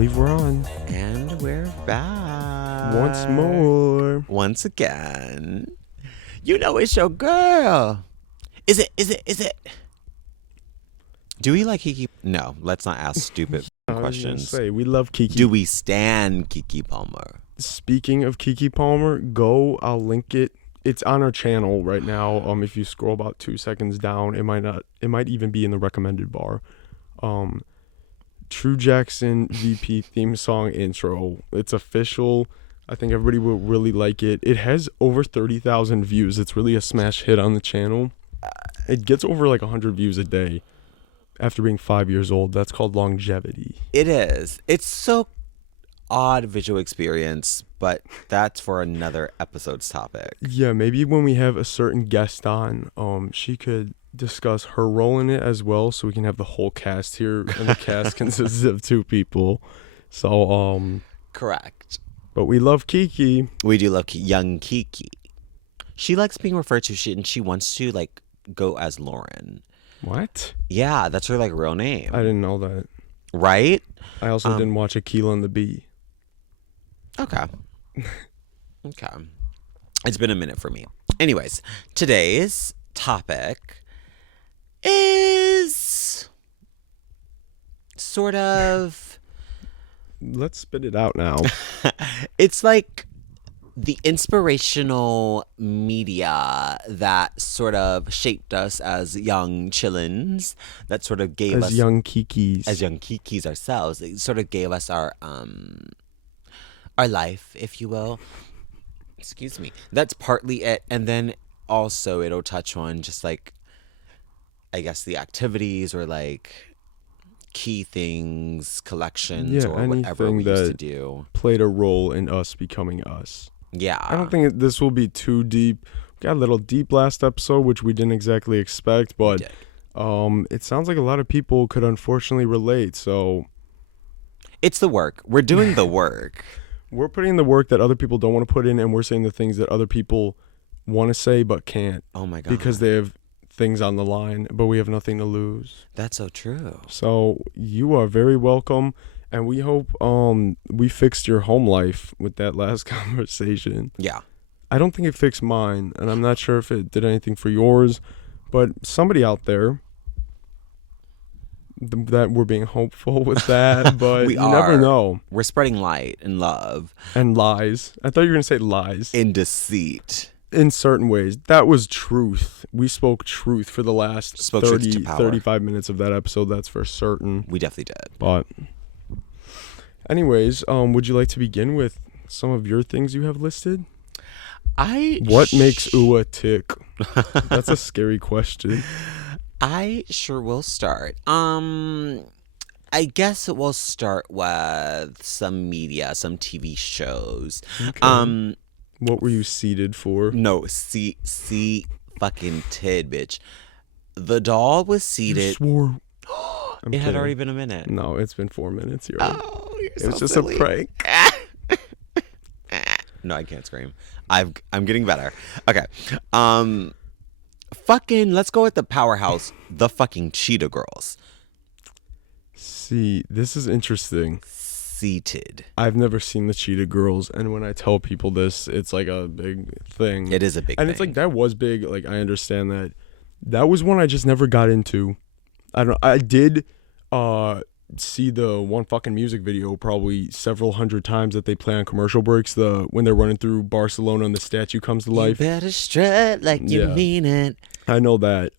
believe we're on. And we're back. Once more. Once again. You know it's your girl. Is it? Do we like Keke? No, let's not ask stupid questions. We love Keke. Do we stan Keke Palmer? Speaking of Keke Palmer, I'll link it. It's on our channel right now. If you scroll about 2 seconds down, it might even be in the recommended bar. True Jackson VP theme song intro. It's official. I think everybody will really like it. It has over 30,000 views. It's really a smash hit on the channel. It gets over like 100 views a day after being 5 years old. That's called longevity. It is. It's so odd visual experience, but that's for another episode's topic. Yeah, maybe when we have a certain guest on, she could discuss her role in it as well, so we can have the whole cast here, and the cast consists of 2 people. So Correct. But we love Keke. We do love young Keke. She likes being referred to, and she wants to like go as Lauren. What? Yeah, that's her like real name. I didn't know that. Right? I also didn't watch Aquila and the Bee. Okay. It's been a minute for me. Anyways, today's topic is sort of... Let's spit it out now. It's like the inspirational media that sort of shaped us as young chillins, that sort of gave us... As young Kekes. As young Kekes ourselves. It sort of gave us our life, if you will. Excuse me. That's partly it. And then also it'll touch on just like, I guess, the activities or like key things, collections, or whatever we used to do. Played a role in us becoming us. Yeah. I don't think this will be too deep. We got a little deep last episode, which we didn't exactly expect, but it sounds like a lot of people could unfortunately relate. So it's the work. We're doing the work. We're putting in the work that other people don't want to put in, and we're saying the things that other people want to say but can't. Oh my God. Because they have things on the line, but we have nothing to lose. That's so true. So you are very welcome, and we hope we fixed your home life with that last conversation. Yeah. I don't think it fixed mine, and I'm not sure if it did anything for yours, but somebody out there, that we're being hopeful with that, but you never know. We're spreading light and love. And lies. I thought you were going to say lies. In deceit. In certain ways. That was truth. We spoke truth for the last 35 minutes of that episode, that's for certain. We definitely did. But anyways, would you like to begin with some of your things you have listed? What makes Ua tick? That's a scary question. I sure will start. I guess it will start with some media, some TV shows. Okay. What were you seated for? No, see, fucking tid, bitch. The doll was seated. You swore. It had already been a minute. No, it's been 4 minutes. You're it was just silly. A prank. No, I can't scream. I'm getting better. Okay. Fucking, let's go with the powerhouse, the fucking Cheetah Girls. See, this is interesting. Seated. I've never seen the Cheetah Girls, and when I tell people this, it's like a big thing. It is a big thing. And it's like, that was big. Like, I understand that. That was one I just never got into. I did see the one fucking music video probably several hundred times that they play on commercial breaks, when they're running through Barcelona and the statue comes to life. You better strut like you mean it. I know that.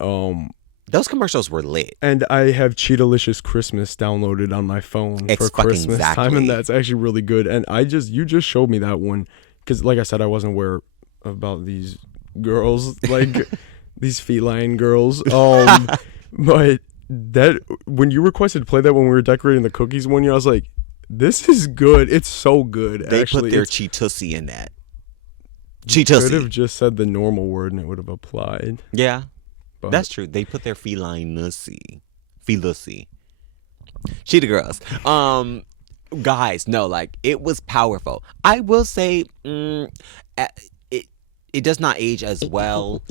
Those commercials were lit. And I have Cheetah-licious Christmas downloaded on my phone for Christmas time, and that's actually really good. And you just showed me that one because, like I said, I wasn't aware about these girls, like these feline girls. But that when you requested to play that when we were decorating the cookies one year, I was like, this is good. It's so good. They put their cheetusy in that. Cheetusy. Could have just said the normal word and it would have applied. Yeah, but that's true. They put their feline-nussy. Cheetah Girls. Guys, no, like, it was powerful. I will say, it does not age as well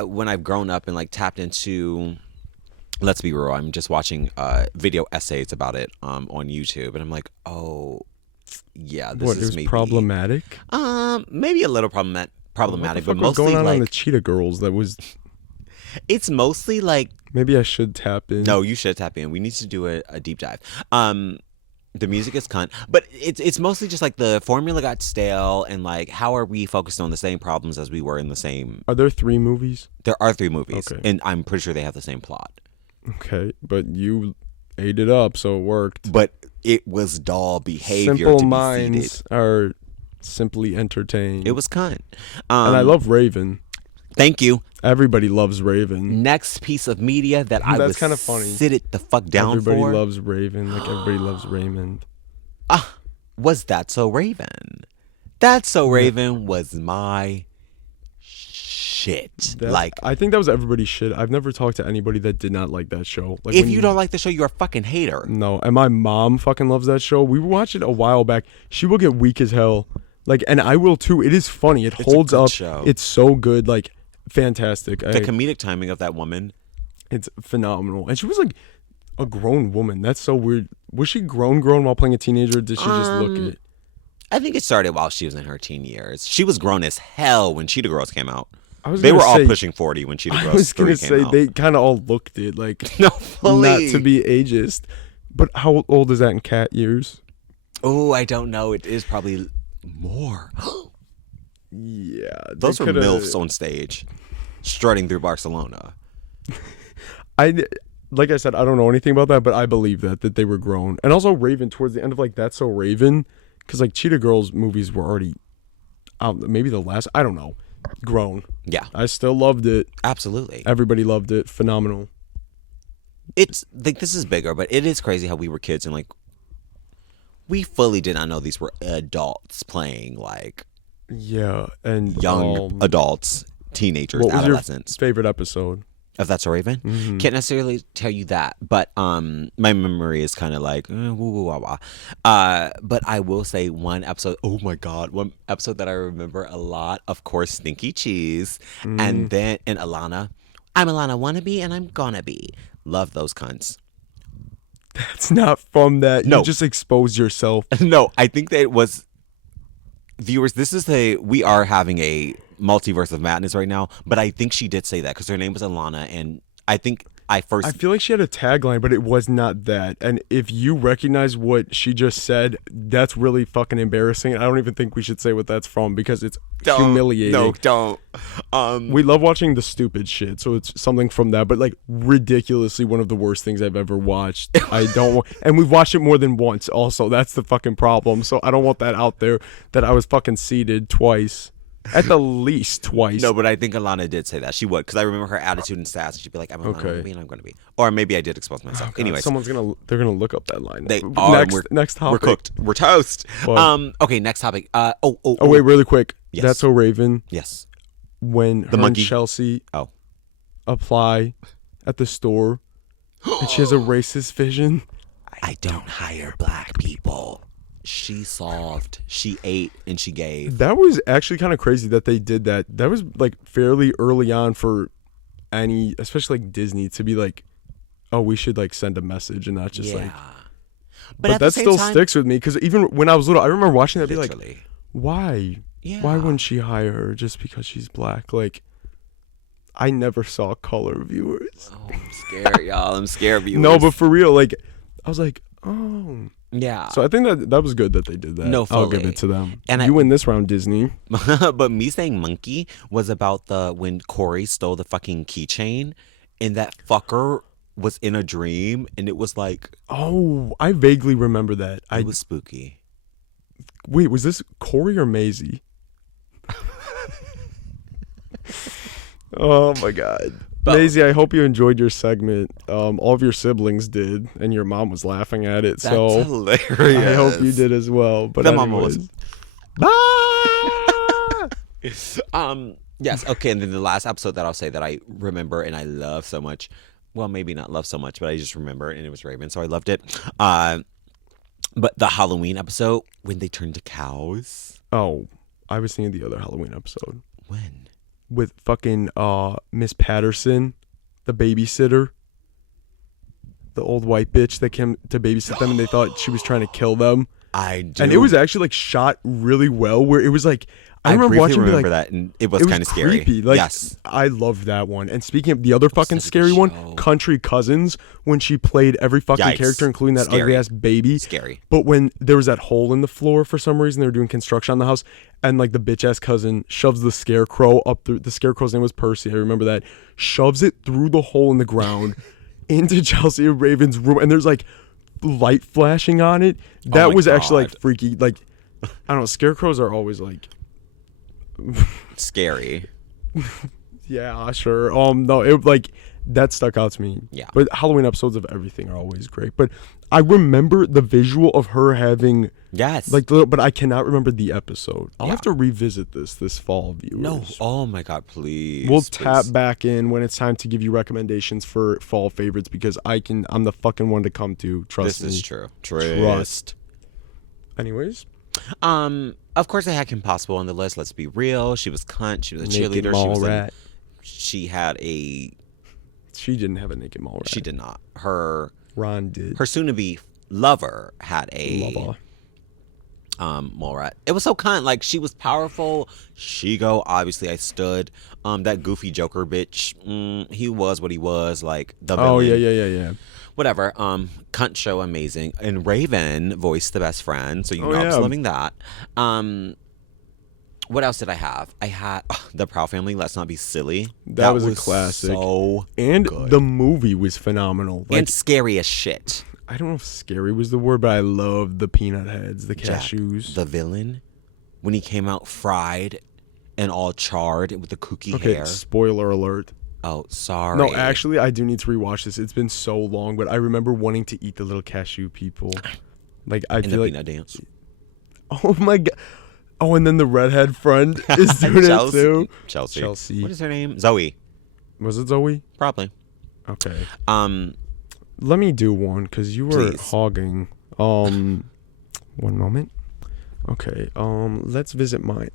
when I've grown up and like tapped into let's be real. I'm just watching video essays about it on YouTube, and I'm like, oh, yeah, this is maybe problematic. Maybe a little problematic, What the fuck but was mostly going on like the Cheetah Girls? That was. It's mostly like. Maybe I should tap in. No, you should tap in. We need to do a deep dive. The music is cunt, but it's mostly just like the formula got stale, and like how are we focused on the same problems as we were in the same. Are there 3 movies? There are 3 movies, okay. And I'm pretty sure they have the same plot. Okay, but you ate it up, so it worked. But it was doll behavior. Simple to be minds seated. are simply entertained. It was cunt. And I love Raven. Thank you. Everybody loves Raven. Next piece of media that I was kind of funny. Sit it the fuck down everybody for. Everybody loves Raven, like everybody loves Raymond. Was That So Raven? That So Raven was my shit. I think that was everybody's shit. I've never talked to anybody that did not like that show. Like, if you don't like the show, you're a fucking hater. No, and my mom fucking loves that show. We watched it a while back. She will get weak as hell. Like, and I will too. It is funny. It's holds up. Show. It's so good. Like, fantastic. The comedic timing of that woman. It's phenomenal. And she was like a grown woman. That's so weird. Was she grown while playing a teenager, or did she just look it? I think it started while she was in her teen years. She was grown as hell when Cheetah Girls came out. They were all pushing 40 when Cheetah Girls came out. I was going to say, they kind of all looked it. Like, no, fully. Not to be ageist. But how old is that in cat years? Oh, I don't know. It is probably more. Yeah. Those were MILFs on stage, strutting through Barcelona. Like I said, I don't know anything about that, but I believe that they were grown. And also Raven, towards the end of like That's So Raven, because like Cheetah Girls movies were already out. Maybe the last, I don't know, grown. Yeah. I still loved it. Absolutely. Everybody loved it. Phenomenal. It's like, this is bigger, but it is crazy how we were kids and like we fully did not know these were adults playing like and young adults, teenagers, what was adolescents. Your favorite episode of That's So Raven? Mm-hmm. Can't necessarily tell you that, but my memory is kind of like woo woo wah wah. But I will say one episode. Oh my god, one episode that I remember a lot. Of course, Stinky Cheese, and then Alana. I'm Alana wannabe, and I'm gonna be. Love those cunts. That's not from that. No. You just expose yourself. No, I think that it was. Viewers, we are having a multiverse of madness right now, but I think she did say that because her name was Alana, and I think I feel like she had a tagline, but it was not that. And if you recognize what she just said, that's really fucking embarrassing. I don't even think we should say what that's from because it's humiliating. No, don't. We love watching the stupid shit, so it's something from that, but like ridiculously one of the worst things I've ever watched. I don't want, and we've watched it more than once also. That's the fucking problem. So I don't want that out there that I was fucking seated twice. At the least twice. No, but I think Alana did say that. She would, because I remember her attitude and stats. She'd be like, I'm Alana, and I'm going to be. Or maybe I did expose myself. Anyway, they're gonna look up that line. They are. Next topic. We're cooked. We're toast. But, okay, next topic. Wait, really quick. Yes. That's So Raven. Yes. When her and Chelsea apply at the store, and she has a racist vision. I don't hire black people. She solved, she ate, and she gave. That was actually kind of crazy that they did that. That was like fairly early on for any, especially like Disney, to be like, oh, we should like send a message and not just like. But that still sticks with me because even when I was little, I remember watching that. Be like, why? Yeah. Why wouldn't she hire her just because she's black? Like, I never saw color viewers. Oh, I'm scared, y'all. I'm scared viewers. No, but for real, like, I was like, oh. Yeah. So I think that was good that they did that. No, fully. I'll give it to them. And you win this round, Disney. But me saying monkey was about when Corey stole the fucking keychain and that fucker was in a dream and it was like. Oh, I vaguely remember that. It was spooky. Wait, was this Corey or Maisie? Oh my god. Maisie, I hope you enjoyed your segment. All of your siblings did, and your mom was laughing at it. That's so hilarious. I hope you did as well. But the mom was. Yes. Okay. And then the last episode that I'll say that I remember and I love so much. Well, maybe not love so much, but I just remember, and it was Raven, so I loved it. But the Halloween episode when they turned to cows. Oh, I was thinking the other Halloween episode. When? With fucking Miss Patterson, the babysitter. the old white bitch that came to babysit them, and they thought she was trying to kill them. I do. And it was actually like shot really well, where it was like I remember watching that, and it was kind of scary. Creepy. Like, yes, I loved that one. And speaking of the other fucking scary one, Country Cousins, when she played every fucking character, including that ugly ass baby. Scary. But when there was that hole in the floor for some reason, they were doing construction on the house, and like the bitch ass cousin shoves the scarecrow up through. The scarecrow's name was Percy. I remember that. Shoves it through the hole in the ground into Chelsea and Raven's room, and there's like light flashing on it. That was actually like freaky. Like, I don't know. Scarecrows are always like scary. Yeah, sure. No, it like that stuck out to me. Yeah. But Halloween episodes of everything are always great. But I remember the visual of her having like, but I cannot remember the episode. I'll have to revisit this fall, viewers. No, oh my God, please. We'll tap back in when it's time to give you recommendations for fall favorites, because I'm the fucking one to come to. Trust me. This is true. Trust. Anyways. Of course I had Kim Possible on the list. Let's be real. She was cunt. She was a cheerleader. She had a... She didn't have a naked mall rat. She did not. Ron did. Her soon-to-be lover had a mole rat. It was so cunt. Like, she was powerful. She-Go, obviously I stood. That goofy Joker bitch, he was what he was. Like, the villain. Oh, yeah. Whatever. Cunt show, amazing. And Raven voiced the best friend, so I was loving that. What else did I have? I had The Proud Family. Let's Not Be Silly. That was a classic. So and good. The movie was phenomenal. Like, and scary as shit. I don't know if scary was the word, but I loved the peanut heads, the cashews. The villain, when he came out fried and all charred with the kooky hair. Spoiler alert. Oh, sorry. No, actually, I do need to rewatch this. It's been so long, but I remember wanting to eat the little cashew people. Like, I feel like... peanut dance. Oh, my God. Oh, and then the redhead friend is doing it, too. Chelsea. What is her name? Zoe. Was it Zoe? Probably. Okay. Let me do one, because you were hogging. One moment. Okay. Let's visit mine.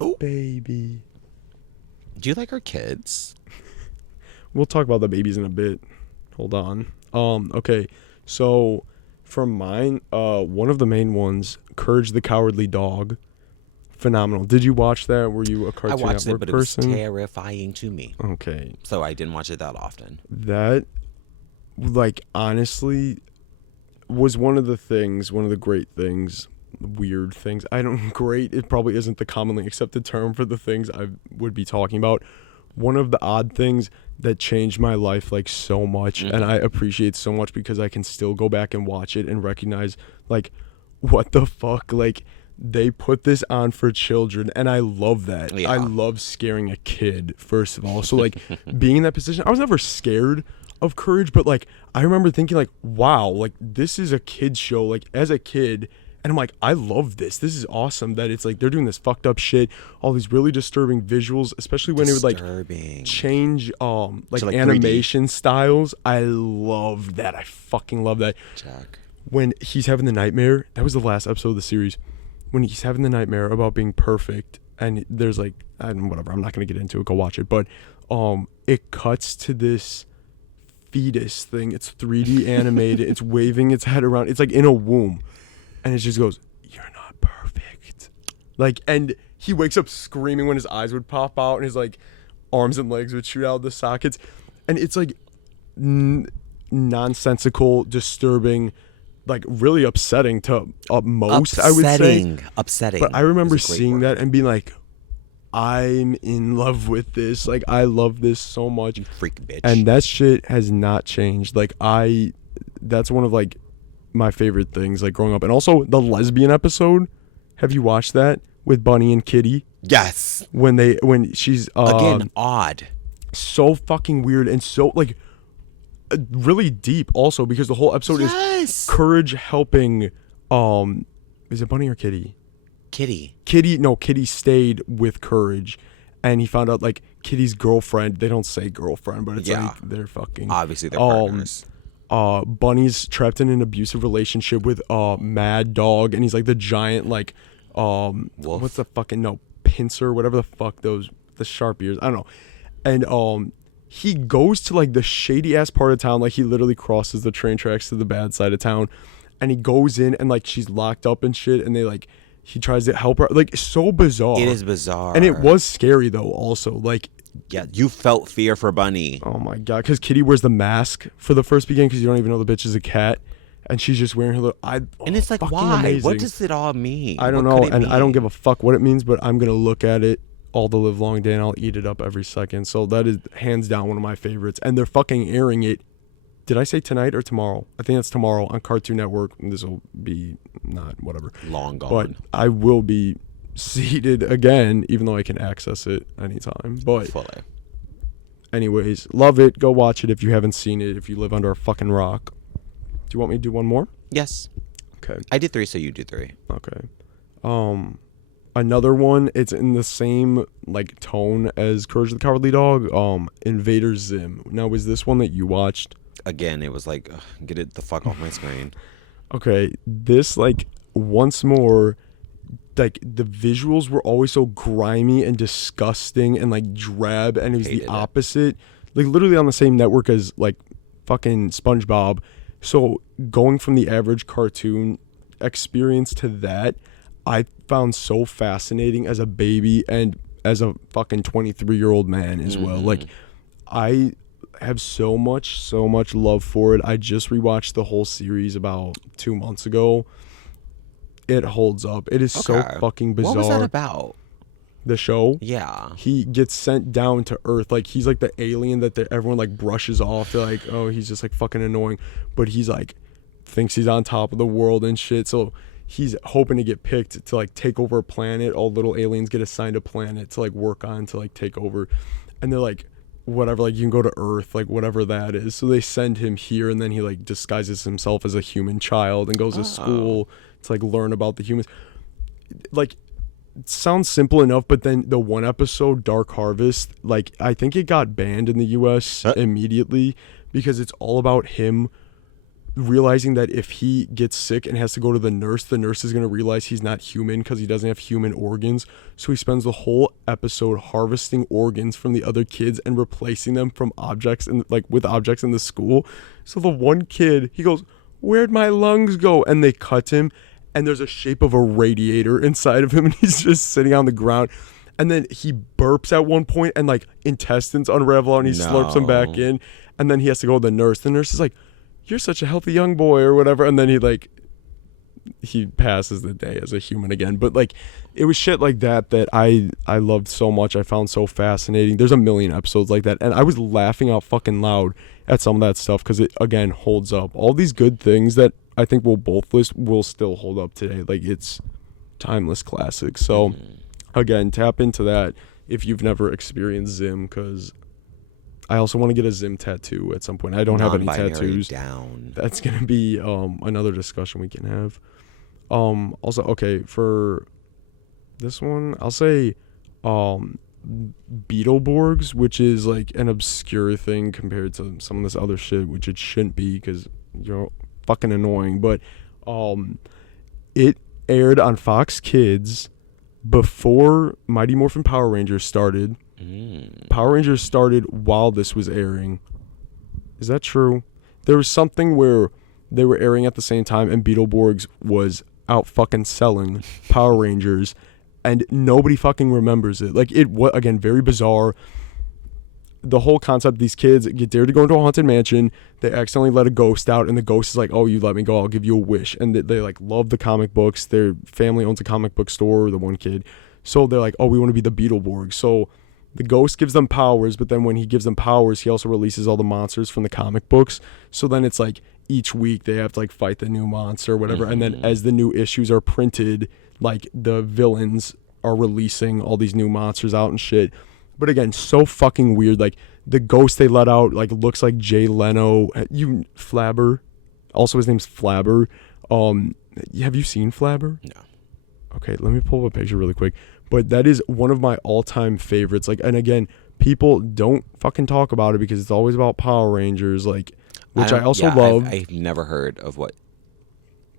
Oh, baby. Do you like our kids? We'll talk about the babies in a bit. Hold on. Okay. So from mine, one of the main ones, Courage the Cowardly Dog. Phenomenal. Did you watch that? Were you a Cartoon Network person? I watched it, but it was terrifying to me. Okay. So I didn't watch it that often. That, like, honestly, was one of the great things. Weird things. Great, it probably isn't the commonly accepted term for the things I would be talking about. One of the odd things that changed my life, like, so much, and I appreciate so much, because I can still go back and watch it and recognize, like, what the fuck, like, they put this on for children, and I love that. I love scaring a kid, first of all. So, like, being in that position, I was never scared of Courage, but, like, I remember thinking, like, wow, like, this is a kid's show, like, as a kid. And I'm like, I love this. This is awesome that it's like they're doing this fucked up shit, all these really disturbing visuals, especially when it would like change like animation 3D styles. I love that. I fucking love that. Jack. When he's having the nightmare, that was the last episode of the series. When he's having the nightmare about being perfect, and there's like, whatever, I'm not gonna get into it, go watch it. But it cuts to this fetus thing. It's 3D animated, it's waving its head around, it's like in a womb. And it just goes, "You're not perfect." Like, and he wakes up screaming when his eyes would pop out and his, like, arms and legs would shoot out of the sockets. And it's, like, nonsensical, disturbing, like, really upsetting to most, I would say. Upsetting. But I remember seeing that and being like, I'm in love with this. Like, I love this so much. You freak bitch. And that shit has not changed. Like, that's one of, like, my favorite things, like, growing up. And also the lesbian episode, have you watched that with Bunny and Kitty? Yes. When she's again odd, so fucking weird, and so, like, really deep also, because the whole episode is Courage helping is it Bunny or Kitty? Kitty stayed with Courage, and he found out, like, Kitty's girlfriend, they don't say girlfriend, but it's like they're fucking obviously they're partners. Bunny's trapped in an abusive relationship with Mad Dog, and he's like the giant, like, wolf. What's the fucking pincer, whatever the fuck the sharp ears, I don't know. And he goes to like the shady ass part of town. Like he literally crosses the train tracks to the bad side of town, and he goes in and like she's locked up and shit, and they like he tries to help her. Like so bizarre. It is bizarre, and it was scary though. Also, like yeah, you felt fear for Bunny. Oh my god, because Kitty wears the mask for the first beginning because you don't even know the bitch is a cat, and she's just wearing her little. And it's like, why? Amazing. What does it all mean? I don't know, and I don't give a fuck what it means, but I'm gonna look at it all the live long day and I'll eat it up every second. So that is hands down one of my favorites, and they're fucking airing it. Did I say tonight or tomorrow? I think that's tomorrow on Cartoon Network. This will be not whatever. Long gone. But I will be seated again, even though I can access it anytime. But fully. Anyways, love it. Go watch it if you haven't seen it. If you live under a fucking rock. Do you want me to do one more? Yes. Okay. I did 3, so you do 3. Okay. Another one. It's in the same like tone as Courage the Cowardly Dog. Invader Zim. Now, was this one that you watched? Again, it was like, ugh, get it the fuck off my screen. Okay. This like once more. Like the visuals were always so grimy and disgusting and like drab, and it was the opposite. Like literally on the same network as like fucking SpongeBob. So going from the average cartoon experience to that, I found so fascinating as a baby and as a fucking 23-year-old man as well. Like I have so much love for it. I just rewatched the whole series about 2 months ago. It holds up. It is so fucking bizarre. What was that about? The show? Yeah. He gets sent down to Earth. Like, he's like the alien that everyone like brushes off. They're like, oh, he's just like fucking annoying. But he's like, thinks he's on top of the world and shit. So he's hoping to get picked to like take over a planet. All little aliens get assigned a planet to like work on to like take over. And they're like, whatever, like you can go to Earth, like whatever that is. So they send him here, and then he like disguises himself as a human child and goes to school to like learn about the humans. Like, it sounds simple enough, but then the one episode, Dark Harvest, like I think it got banned in the US immediately because it's all about him realizing that if he gets sick and has to go to the nurse is going to realize he's not human because he doesn't have human organs. So he spends the whole episode harvesting organs from the other kids and replacing them from objects and like with objects in the school. So the one kid, he goes, "Where'd my lungs go?" And they cut him, and there's a shape of a radiator inside of him, and he's just sitting on the ground. And then he burps at one point, and like intestines unravel, and he slurps them back in. And then he has to go to the nurse. The nurse is like, "You're such a healthy young boy," or whatever. And then he passes the day as a human again. But like, it was shit like that I loved so much. I found so fascinating. There's a million episodes like that, and I was laughing out fucking loud at some of that stuff because it again holds up. All these good things that I think we'll both list will still hold up today. Like, it's timeless classic. So again, tap into that if you've never experienced Zim, because I also want to get a Zim tattoo at some point. I don't have any tattoos. Down. That's gonna be another discussion we can have. Also, okay, for this one, I'll say Beetleborgs, which is like an obscure thing compared to some of this other shit, which it shouldn't be because you're fucking annoying. But it aired on Fox Kids before Mighty Morphin Power Rangers started. Power Rangers started while this was airing. Is that true? There was something where they were airing at the same time, and Beetleborgs was out fucking selling Power Rangers, and nobody fucking remembers it. Like, it was, again, very bizarre. The whole concept, these kids get dared to go into a haunted mansion. They accidentally let a ghost out, and the ghost is like, "Oh, you let me go, I'll give you a wish." And they like love the comic books. Their family owns a comic book store, the one kid. So they're like, "Oh, we want to be the Beetleborgs." So the ghost gives them powers, but then when he gives them powers, he also releases all the monsters from the comic books. So then it's like each week they have to like fight the new monster or whatever. And then as the new issues are printed, like the villains are releasing all these new monsters out and shit. But again, so fucking weird. Like, the ghost they let out like looks like Jay Leno. Flabber. Also, his name's Flabber. Have you seen Flabber? No. Okay, let me pull up a picture really quick. But that is one of my all-time favorites. Like, and again, people don't fucking talk about it because it's always about Power Rangers, like, which I also love. I've never heard of what.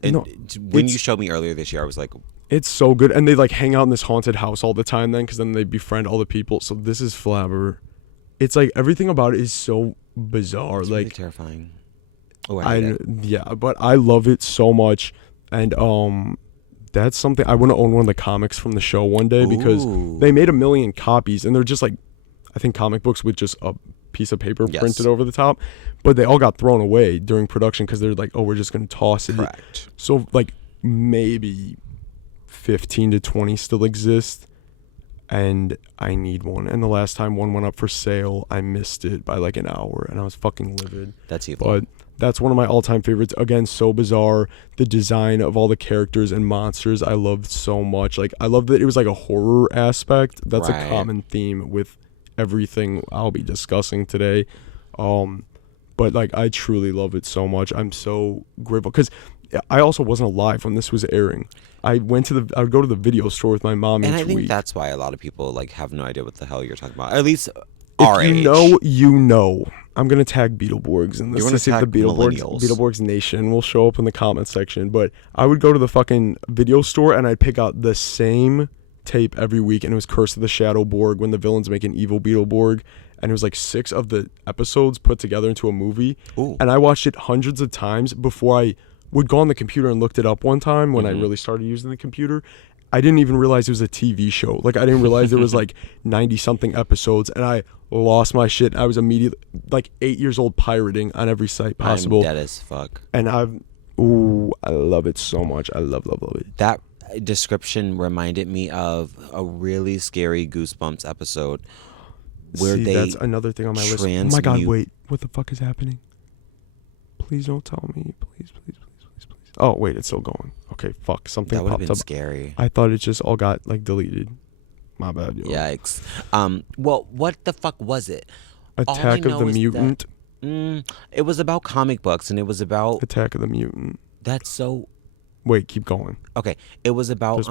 When you showed me earlier this year, I was like, it's so good. And they like hang out in this haunted house all the time then, because then they befriend all the people. So this is Flabber it's like everything about it is so bizarre. It's like really terrifying. Oh, I hate it. Yeah, but I love it so much, and that's something I want to own one of the comics from the show one day because they made 1 million copies, and they're just like, I think comic books with just a piece of paper printed over the top, but they all got thrown away during production because they're like, oh, we're just gonna toss it. Correct. So like maybe 15 to 20 still exist, and I need one. And the last time one went up for sale, I missed it by like an hour, and I was fucking livid. That's evil. But that's one of my all-time favorites. Again, so bizarre. The design of all the characters and monsters I loved so much. Like, I love that it was like a horror aspect. That's a common theme with everything I'll be discussing today. But like, I truly love it so much. I'm so grateful because I also wasn't alive when this was airing. I would go to the video store with my mom and each I think week. that's why a lot of people like have no idea what the hell you're talking about. At least if our age. You know. I'm gonna tag Beetleborgs in this to see if the millennials. Beetleborgs Nation will show up in the comment section. But I would go to the fucking video store and I'd pick out the same tape every week, and it was Curse of the Shadow Borg when the villains make an evil Beetleborg, and it was like 6 of the episodes put together into a movie. Ooh. And I watched it hundreds of times before I would go on the computer and looked it up one time when I really started using the computer. I didn't even realize it was a TV show. Like, I didn't realize there was like 90-something episodes, and I lost my shit. I was immediately like 8 years old pirating on every site possible. I'm dead as fuck. And I love it so much. I love it. That description reminded me of a really scary Goosebumps episode where that's another thing on my list. Oh my God, wait. What the fuck is happening? Please don't tell me. Please. Oh, wait, it's still going. Okay, fuck. Something that would have popped been up. Scary. I thought it just all got like deleted. My bad, yo. Yikes. Well, what the fuck was it? Attack of the Mutant. It was about comic books, and it was about Attack of the Mutant. That's so. Wait, keep going. Okay, it was about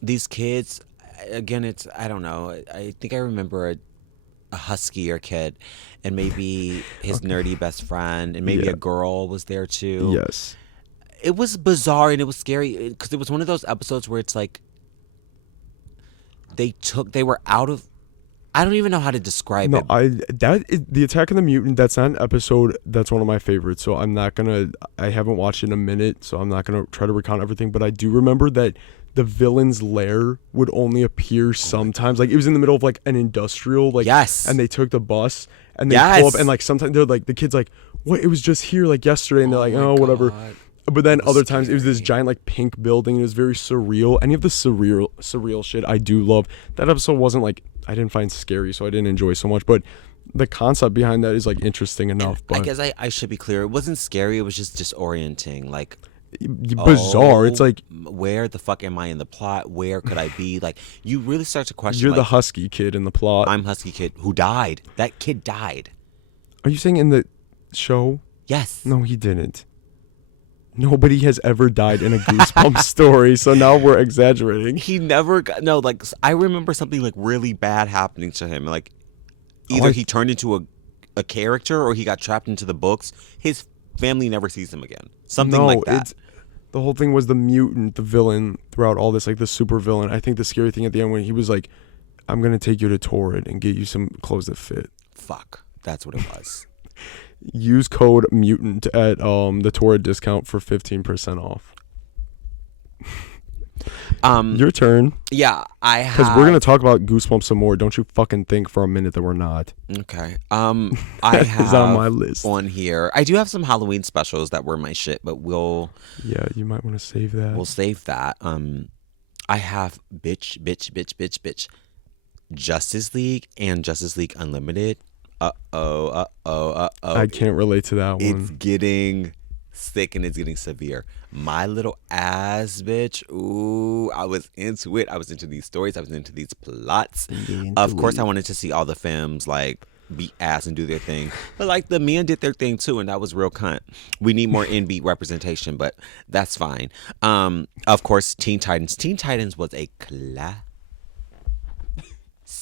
these kids. Again, I don't know. I think I remember a huskier kid, and maybe his nerdy best friend, and maybe a girl was there too. Yes. It was bizarre and it was scary because it was one of those episodes where it's like they were out of. I don't even know how to describe it. The Attack of the Mutant. That's not an episode. That's one of my favorites. So I'm not gonna. I haven't watched it in a minute, so I'm not gonna try to recount everything. But I do remember that the villain's lair would only appear sometimes. Like, it was in the middle of like an industrial, like, and they took the bus and they pull up, and like sometimes they're like, the kid's like, what? It was just here like yesterday, and they're like, oh, whatever. But then other times it was this giant like pink building. It was very surreal. Any of the surreal shit I do love. That episode wasn't like, I didn't find scary, so I didn't enjoy so much. But the concept behind that is like interesting enough. But I guess I should be clear. It wasn't scary. It was just disorienting. Like, bizarre. It's like, where the fuck am I in the plot? Where could I be? Like, you really start to question. You're the husky kid in the plot. I'm husky kid who died. That kid died. Are you saying in the show? Yes. No, he didn't. Nobody has ever died in a Goosebumps story, so now we're exaggerating. He never got, no, like, I remember something like really bad happening to him. Like, either he turned into a character or he got trapped into the books. His family never sees him again. Something like that. The whole thing was the mutant, the villain throughout all this, like the super villain. I think the scary thing at the end when he was like, I'm going to take you to Torrid and get you some clothes that fit. Fuck. That's what it was. Use code MUTANT at the Torrid discount for 15% off. Your turn. Yeah, I have. Because we're going to talk about Goosebumps some more. Don't you fucking think for a minute that we're not. Okay. I have is on my list. On here. I do have some Halloween specials that were my shit, but we'll. Yeah, you might want to save that. We'll save that. I have bitch. Justice League and Justice League Unlimited. I can't relate to that one. It's getting sick and it's getting severe. My little ass, bitch. Ooh, I was into it. I was into these stories. I was into these plots. Of course, I wanted to see all the femmes like beat ass and do their thing. But like the men did their thing too, and that was real cunt. We need more NB representation, but that's fine. Of course, Teen Titans. Teen Titans was a classic.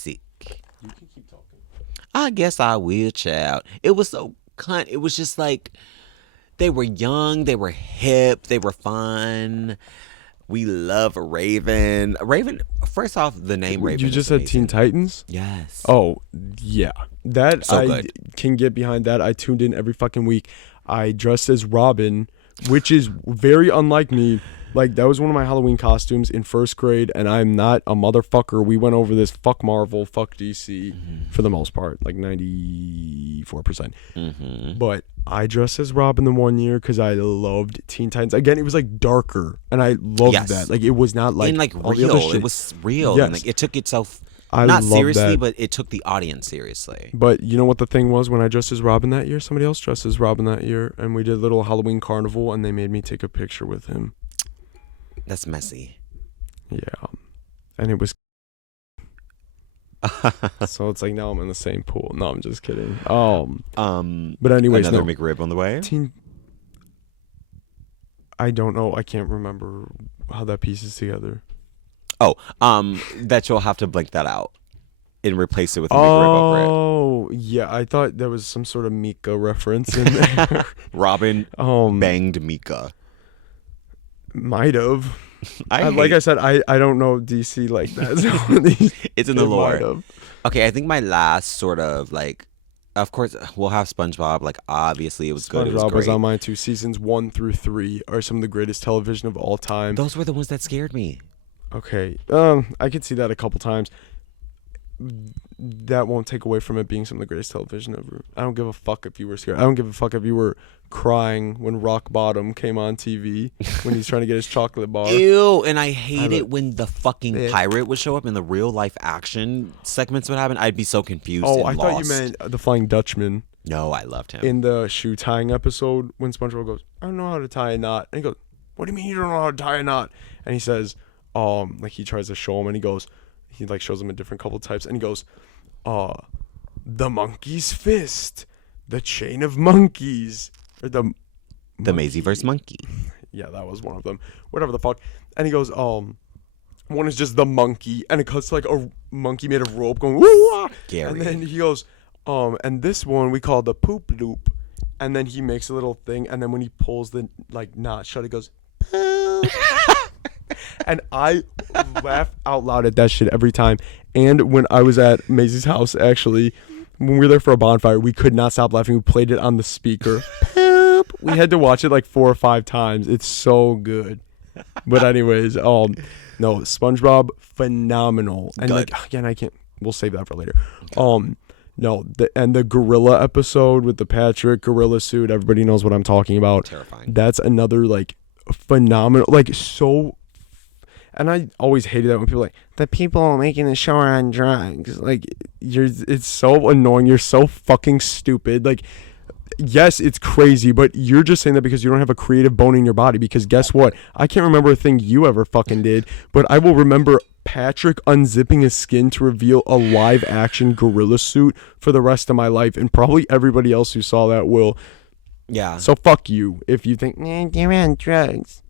You can keep talking. I guess I will, child. It was so cunt. It was just like, they were young, they were hip, they were fun. We love Raven. Raven, first off, the name Raven. You just said Teen Titans? Yes. Oh, yeah. That so I good. Can get behind that. I tuned in every fucking week. I dressed as Robin, which is very unlike me. Like, that was one of my Halloween costumes in first grade, and I'm not a motherfucker. We went over this fuck Marvel, fuck DC for the most part, like 94%. But I dressed as Robin the one year because I loved Teen Titans. Again, it was like darker, and I loved that. Like, it was not like, and like all the other real. shit. It was real. Yes. And like it took itself I not love seriously, that. but it took the audience seriously. But you know what the thing was when I dressed as Robin that year? Somebody else dressed as Robin that year, and we did a little Halloween carnival, and they made me take a picture with him. That's messy. Yeah. And it was... So it's like, now I'm in the same pool. No, I'm just kidding. But anyways, another McRib on the way? I don't know. I can't remember how that pieces together. Oh, that you'll have to blank that out and replace it with a McRib over it. Oh, yeah. I thought there was some sort of Mika reference in there. Robin banged Mika. Might have. Like I said, I don't know DC like that. So it's in the lore. Okay, I think my last sort of like, of course, we'll have SpongeBob. Like, obviously, it was good. It was great. Was on mine too. Seasons 1 through 3 are some of the greatest television of all time. Those were the ones that scared me. Okay, I could see that a couple times. That won't take away from it being some of the greatest television ever. I don't give a fuck if you were scared. I don't give a fuck if you were crying when Rock Bottom came on TV when he's trying to get his chocolate bar. Ew, and I hate it when the fucking pirate would show up in the real life action segments would happen. I'd be so confused. Oh, and thought you meant the Flying Dutchman. No, I loved him. In the shoe tying episode when SpongeBob goes, I don't know how to tie a knot. And he goes, what do you mean you don't know how to tie a knot? And he says, like he tries to show him and he goes, he like shows him a different couple types and he goes, the monkey's fist, the chain of monkeys, or the Mazieverse monkey. Yeah, that was one of them. Whatever the fuck. And he goes, one is just the monkey, and it cuts to like a monkey made of rope going, woo! Gary. And then he goes, and this one we call the poop loop. And then he makes a little thing, and then when he pulls the like knot shut, it goes, poop. And I laugh out loud at that shit every time. And when I was at Maisie's house, actually, when we were there for a bonfire, we could not stop laughing. We played it on the speaker. Poop. We had to watch it like 4 or 5 times. It's so good. But anyways, no, SpongeBob, phenomenal. And good. Like, again, we'll save that for later. Okay. No, the gorilla episode with the Patrick gorilla suit, everybody knows what I'm talking about. Terrifying. That's another like phenomenal, like so. And I always hated that when people are like, the people making the show are on drugs. Like, it's so annoying. You're so fucking stupid. Like, yes, it's crazy, but you're just saying that because you don't have a creative bone in your body. Because guess what? I can't remember a thing you ever fucking did, but I will remember Patrick unzipping his skin to reveal a live action gorilla suit for the rest of my life. And probably everybody else who saw that will. Yeah. So fuck you if you think, they're on drugs.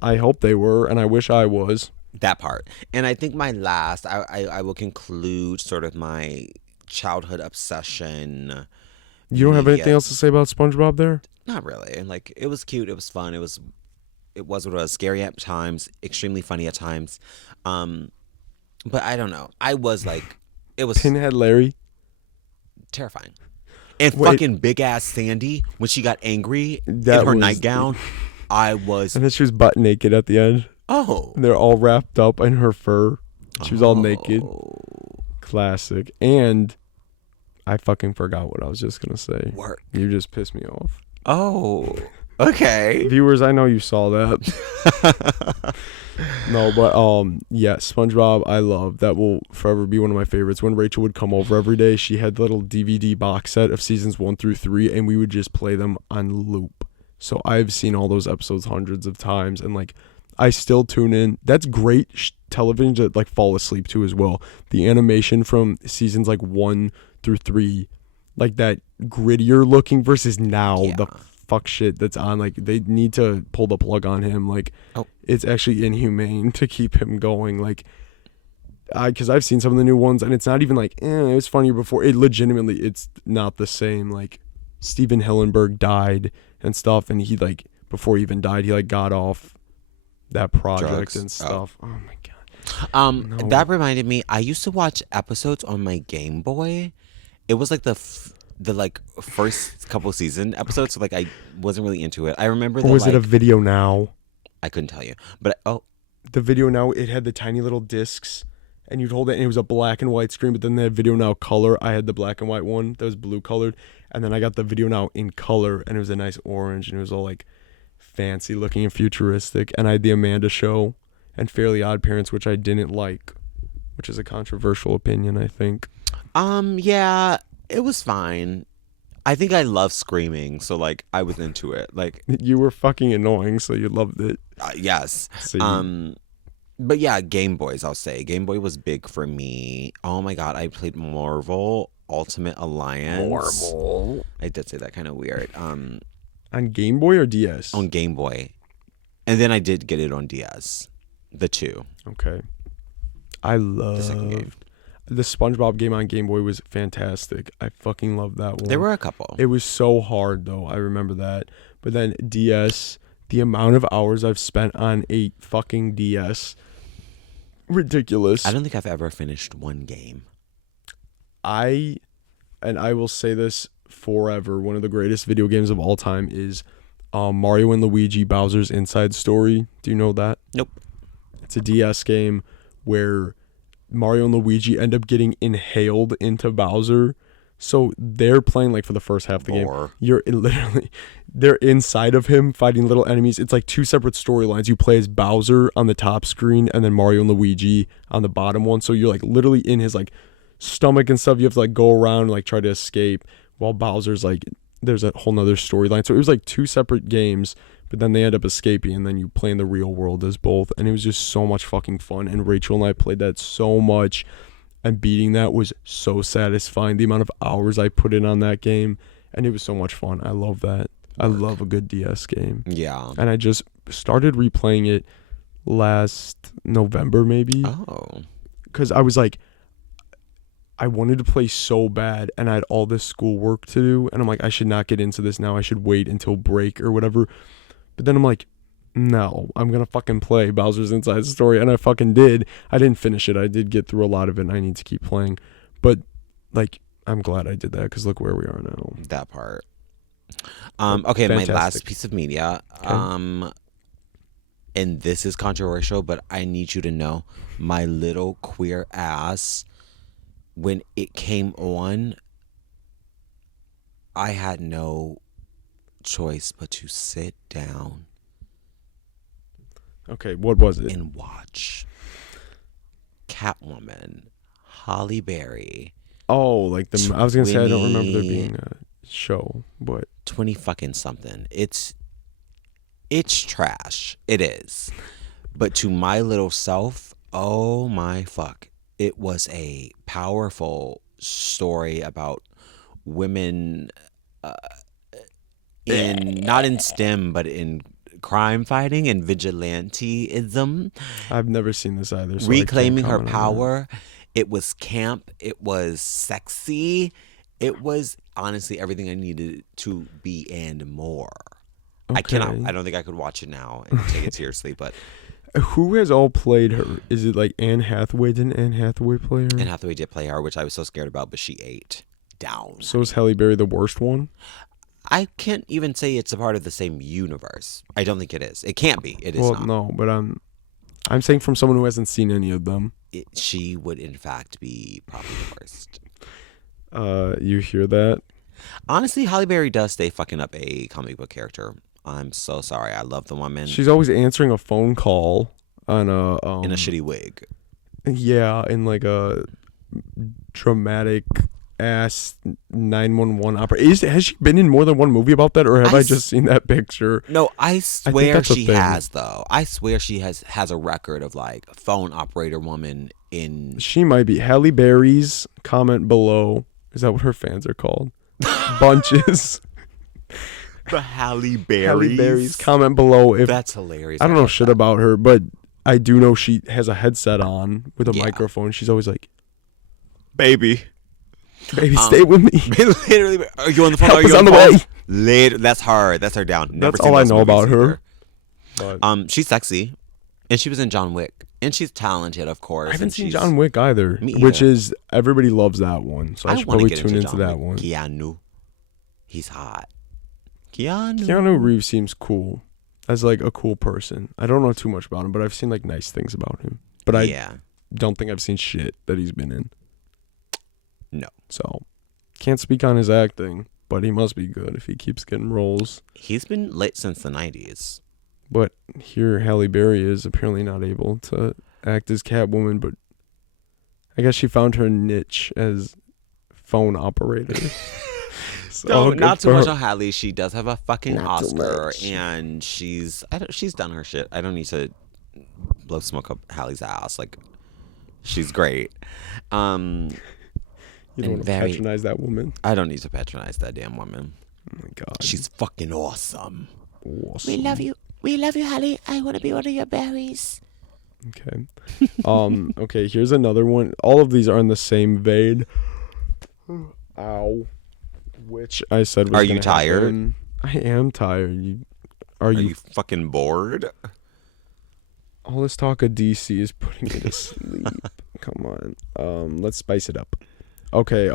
I hope they were, and I wish I was. That part. And I think my last, I will conclude sort of my childhood obsession. You don't have anything else to say about SpongeBob there? Not really. And like, it was cute. It was fun. It was what it was. Scary at times. Extremely funny at times. But I don't know. I was like, it was Pinhead Larry. Terrifying. And fucking big ass Sandy when she got angry in her nightgown. And then she was butt naked at the end. Oh. And they're all wrapped up in her fur. She was all naked. Classic. And I fucking forgot what I was just gonna say. Work. You just pissed me off. Oh. Okay. Viewers, I know you saw that. No, but yeah, SpongeBob I love. That will forever be one of my favorites. When Rachel would come over every day, she had the little DVD box set of seasons 1 through 3, and we would just play them on loop. So I've seen all those episodes hundreds of times, and like I still tune in. That's great television to like fall asleep to as well. The animation from seasons like 1 through 3, like that grittier looking versus now the fuck shit that's on. Like they need to pull the plug on him. Like it's actually inhumane to keep him going. Like because I've seen some of the new ones, and it's not even like it was funnier before. It legitimately, it's not the same. Like Steven Hillenburg died and stuff, and he like before he even died, he like got off that project Drugs. and stuff. Oh my god. No. That reminded me. I used to watch episodes on my Game Boy. It was like the like first couple season episodes, so like I wasn't really into it. I remember. Or was it a Video Now? I couldn't tell you, but the Video Now, it had the tiny little discs, and you'd hold it, and it was a black and white screen. But then they had Video Now color. I had the black and white one that was blue colored, and then I got the Video Now in color, and it was a nice orange, and it was all like fancy looking and futuristic. And I had the Amanda Show and Fairly Odd Parents, which I didn't like, which is a controversial opinion, I think. Yeah, it was fine. I think I love screaming, so like I was into it. Like you were fucking annoying, so you loved it. Yes. So but yeah, Game Boys. I'll say Game Boy was big for me. Oh my god, I played Marvel Ultimate Alliance. Marvel. I did say that kind of weird. On Game Boy or DS? On Game Boy, and then I did get it on DS. The 2. Okay. I loved the second game. The SpongeBob game on Game Boy was fantastic. I fucking loved that one. There were a couple. It was so hard though. I remember that. But then DS, the amount of hours I've spent on a fucking DS, ridiculous. I don't think I've ever finished one game. And I will say this forever, one of the greatest video games of all time is Mario and Luigi Bowser's Inside Story. Do you know that? Nope. It's a DS game where Mario and Luigi end up getting inhaled into Bowser. So they're playing like for the first half of the game. They're inside of him fighting little enemies. It's like 2 separate storylines. You play as Bowser on the top screen and then Mario and Luigi on the bottom one. So you're like literally in his like stomach and stuff. You have to like go around and like try to escape while Bowser's like, there's a whole nother storyline. So it was like 2 separate games, but then they end up escaping and then you play in the real world as both. And it was just so much fucking fun. And Rachel and I played that so much, and beating that was so satisfying. The amount of hours I put in on that game, and it was so much fun. I love that. I love a good DS game. Yeah. And I just started replaying it last November maybe. Oh. Because I was like, I wanted to play so bad, and I had all this schoolwork to do, and I'm like, I should not get into this now. I should wait until break or whatever. But then I'm like, no, I'm going to fucking play Bowser's Inside Story, and I fucking did. I didn't finish it. I did get through a lot of it, and I need to keep playing. But, like, I'm glad I did that, because look where we are now. That part. Okay, fantastic. My last piece of media. Okay. And this is controversial, but I need you to know, my little queer ass, when it came on, I had no choice but to sit down. Okay, what was it? And watch Catwoman, Halle Berry. Oh, like the I was gonna say I don't remember there being a show, but 20 fucking something. It's trash. It is. But to my little self, oh my fuck. It was a powerful story about women not in STEM, but in crime fighting and vigilanteism. I've never seen this either. So reclaiming her power. It was camp. It was sexy. It was honestly everything I needed to be and more. Okay. I don't think I could watch it now and take it seriously, but who has all played her? Is it like Anne Hathaway? Didn't Anne Hathaway play her? Anne Hathaway did play her, which I was so scared about, but she ate down. So is Halle Berry the worst one? I can't even say it's a part of the same universe. I don't think it is. It can't be. It is not. No, but I'm saying from someone who hasn't seen any of them. She would, in fact, be probably the worst. You hear that? Honestly, Halle Berry does stay fucking up a comic book character. I'm so sorry. I love the woman. She's always answering a phone call on a in a shitty wig. Yeah, in like a dramatic ass 911 opera. Has she been in more than one movie about that, or have I just seen that picture? No, I swear she has though. I swear she has a record of like phone operator woman in. She might be. Halle Berry's comment below. Is that what her fans are called? Bunches. The Halle Berry's comment below. That's hilarious. I don't know shit about her, but I do know she has a headset on with a microphone. She's always like, baby, stay with me. Literally, are you on the phone? Help is on the way. Later, that's her. That's her down. That's all I know about her. But. She's sexy. And she was in John Wick. And she's talented, of course. I haven't seen John Wick either, which is, everybody loves that one. So I should probably tune into that one. Keanu. He's hot. Keanu. Keanu Reeves seems cool. As like a cool person. I don't know too much about him, but I've seen like nice things about him. But I don't think I've seen shit that he's been in. No. So, can't speak on his acting, but he must be good if he keeps getting roles. He's been lit since the 90s. But here, Halle Berry is apparently not able to act as Catwoman, but I guess she found her niche as phone operator. So no, not too much on Halle. She does have a fucking Oscar, and she's done her shit. I don't need to blow smoke up Halle's ass. Like, she's great. You don't want to patronize that woman. I don't need to patronize that damn woman. Oh my god, she's fucking awesome. Awesome. We love you. We love you, Halle. I want to be one of your berries. Okay. Okay, here's another one. All of these are in the same vein. Ow. Which I said was Are you tired? Happen. I am tired. Are you fucking bored? All this talk of DC is putting me to sleep. Come on. Let's spice it up. Okay,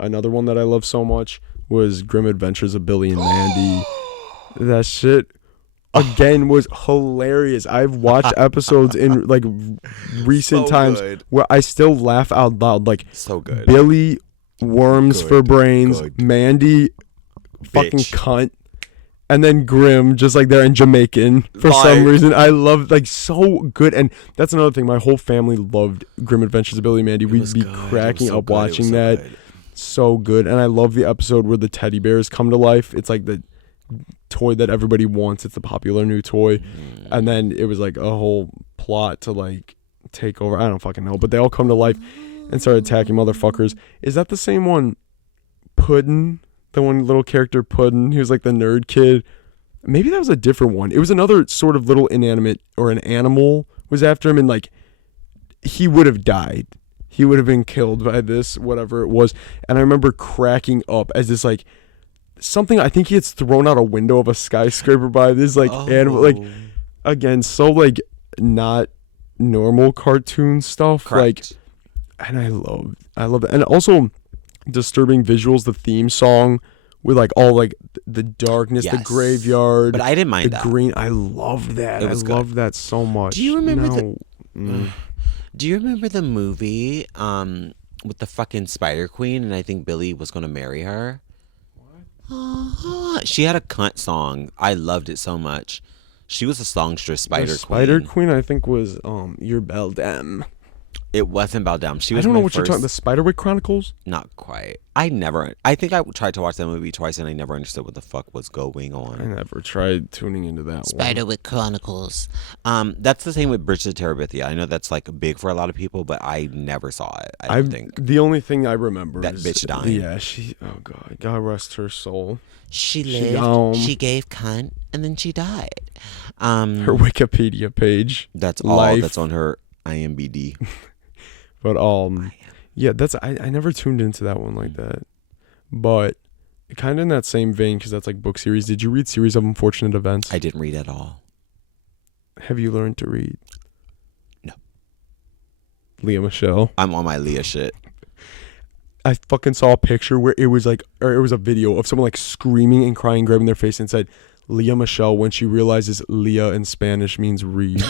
another one that I love so much was Grim Adventures of Billy and Mandy. That shit again was hilarious. I've watched episodes in like recent times where I still laugh out loud. Like, so good. Billy worms for brains, Mandy fucking cunt, and then Grim just like they're in Jamaican for some reason. I love, like, so good. And that's another thing, my whole family loved Grim Adventures of Billy and Mandy. We'd be cracking up watching that. So good. And I love the episode where the teddy bears come to life. It's like the toy that everybody wants. It's the popular new toy. And then it was like a whole plot to like take over. I don't fucking know, but they all come to life and start attacking motherfuckers. Is that the same one? Puddin'? The one little character Puddin', he was like the nerd kid. Maybe that was a different one. It was another sort of little inanimate, or an animal was after him, and like he would have died. He would have been killed by this, whatever it was. And I remember cracking up as this like something, I think he gets thrown out a window of a skyscraper by this like animal, like, again, so like not normal cartoon stuff. Correct. Like, and I love it. And also disturbing visuals, the theme song with like all like the darkness, the graveyard, but I didn't mind the green. I love that. I love that so much. Do you remember do you remember the movie with the fucking Spider Queen, and I think Billy was going to marry her? What? She had a cunt song. I loved it so much. She was a songstress, Spider Queen, I think, was Your Beldam. It wasn't Beldam. She was. I don't know what you're talking. The Spiderwick Chronicles? Not quite. I think I tried to watch that movie twice, and I never understood what the fuck was going on. I never tried tuning into that Spiderwick Chronicles. That's the same with Bridge to Terabithia. I know that's like big for a lot of people, but I never saw it. I don't think. The only thing I remember that is bitch dying. Yeah, oh God rest her soul. She lived. She gave cunt, and then she died. Her Wikipedia page. That's all that's on her IMDb. But yeah, I never tuned into that one like that. But kind of in that same vein, because that's like book series. Did you read Series of Unfortunate Events? I didn't read at all. Have you learned to read? No. Leah Michelle. I'm on my Leah shit. I fucking saw a picture where it was like, or it was a video of someone like screaming and crying, grabbing their face, and said, Leah Michelle, when she realizes Leah in Spanish means read.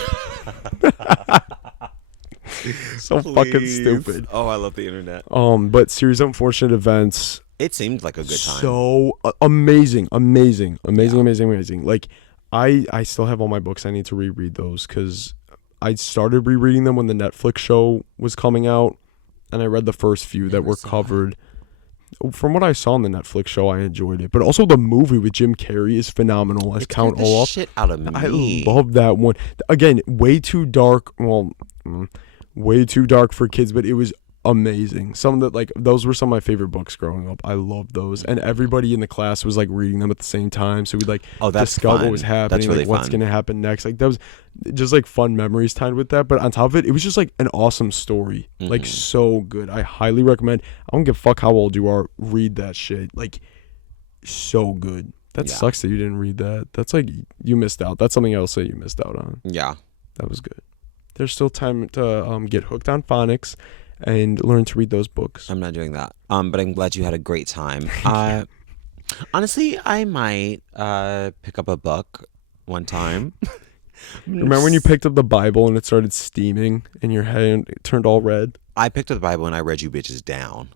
So fucking stupid. Oh, I love the internet. But Series of Unfortunate Events. It seemed like a good time. So amazing. Like, I still have all my books. I need to reread those because I started rereading them when the Netflix show was coming out, and I read the first few that were covered. From what I saw on the Netflix show, I enjoyed it. But also the movie with Jim Carrey is phenomenal as Count Olaf. Shit out of me. I love that one. Again, way too dark. Well, way too dark for kids, but it was amazing. Those were some of my favorite books growing up. I loved those, and everybody in the class was like reading them at the same time, so we'd like discuss what was happening. That's really like what's gonna happen next. Like that was just like fun memories tied with that. But on top of it, it was just like an awesome story. Like so good. I highly recommend. I don't give a fuck how old you are, read that shit. Like so good. That sucks that you didn't read that. That's like you missed out. That's something I'll say you missed out on. Yeah. That was good. There's still time to get hooked on phonics and learn to read those books. I'm not doing that. But I'm glad you had a great time. Honestly, I might pick up a book one time. Remember when you picked up the Bible and it started steaming in your head and it turned all red? I picked up the Bible and I read you bitches down.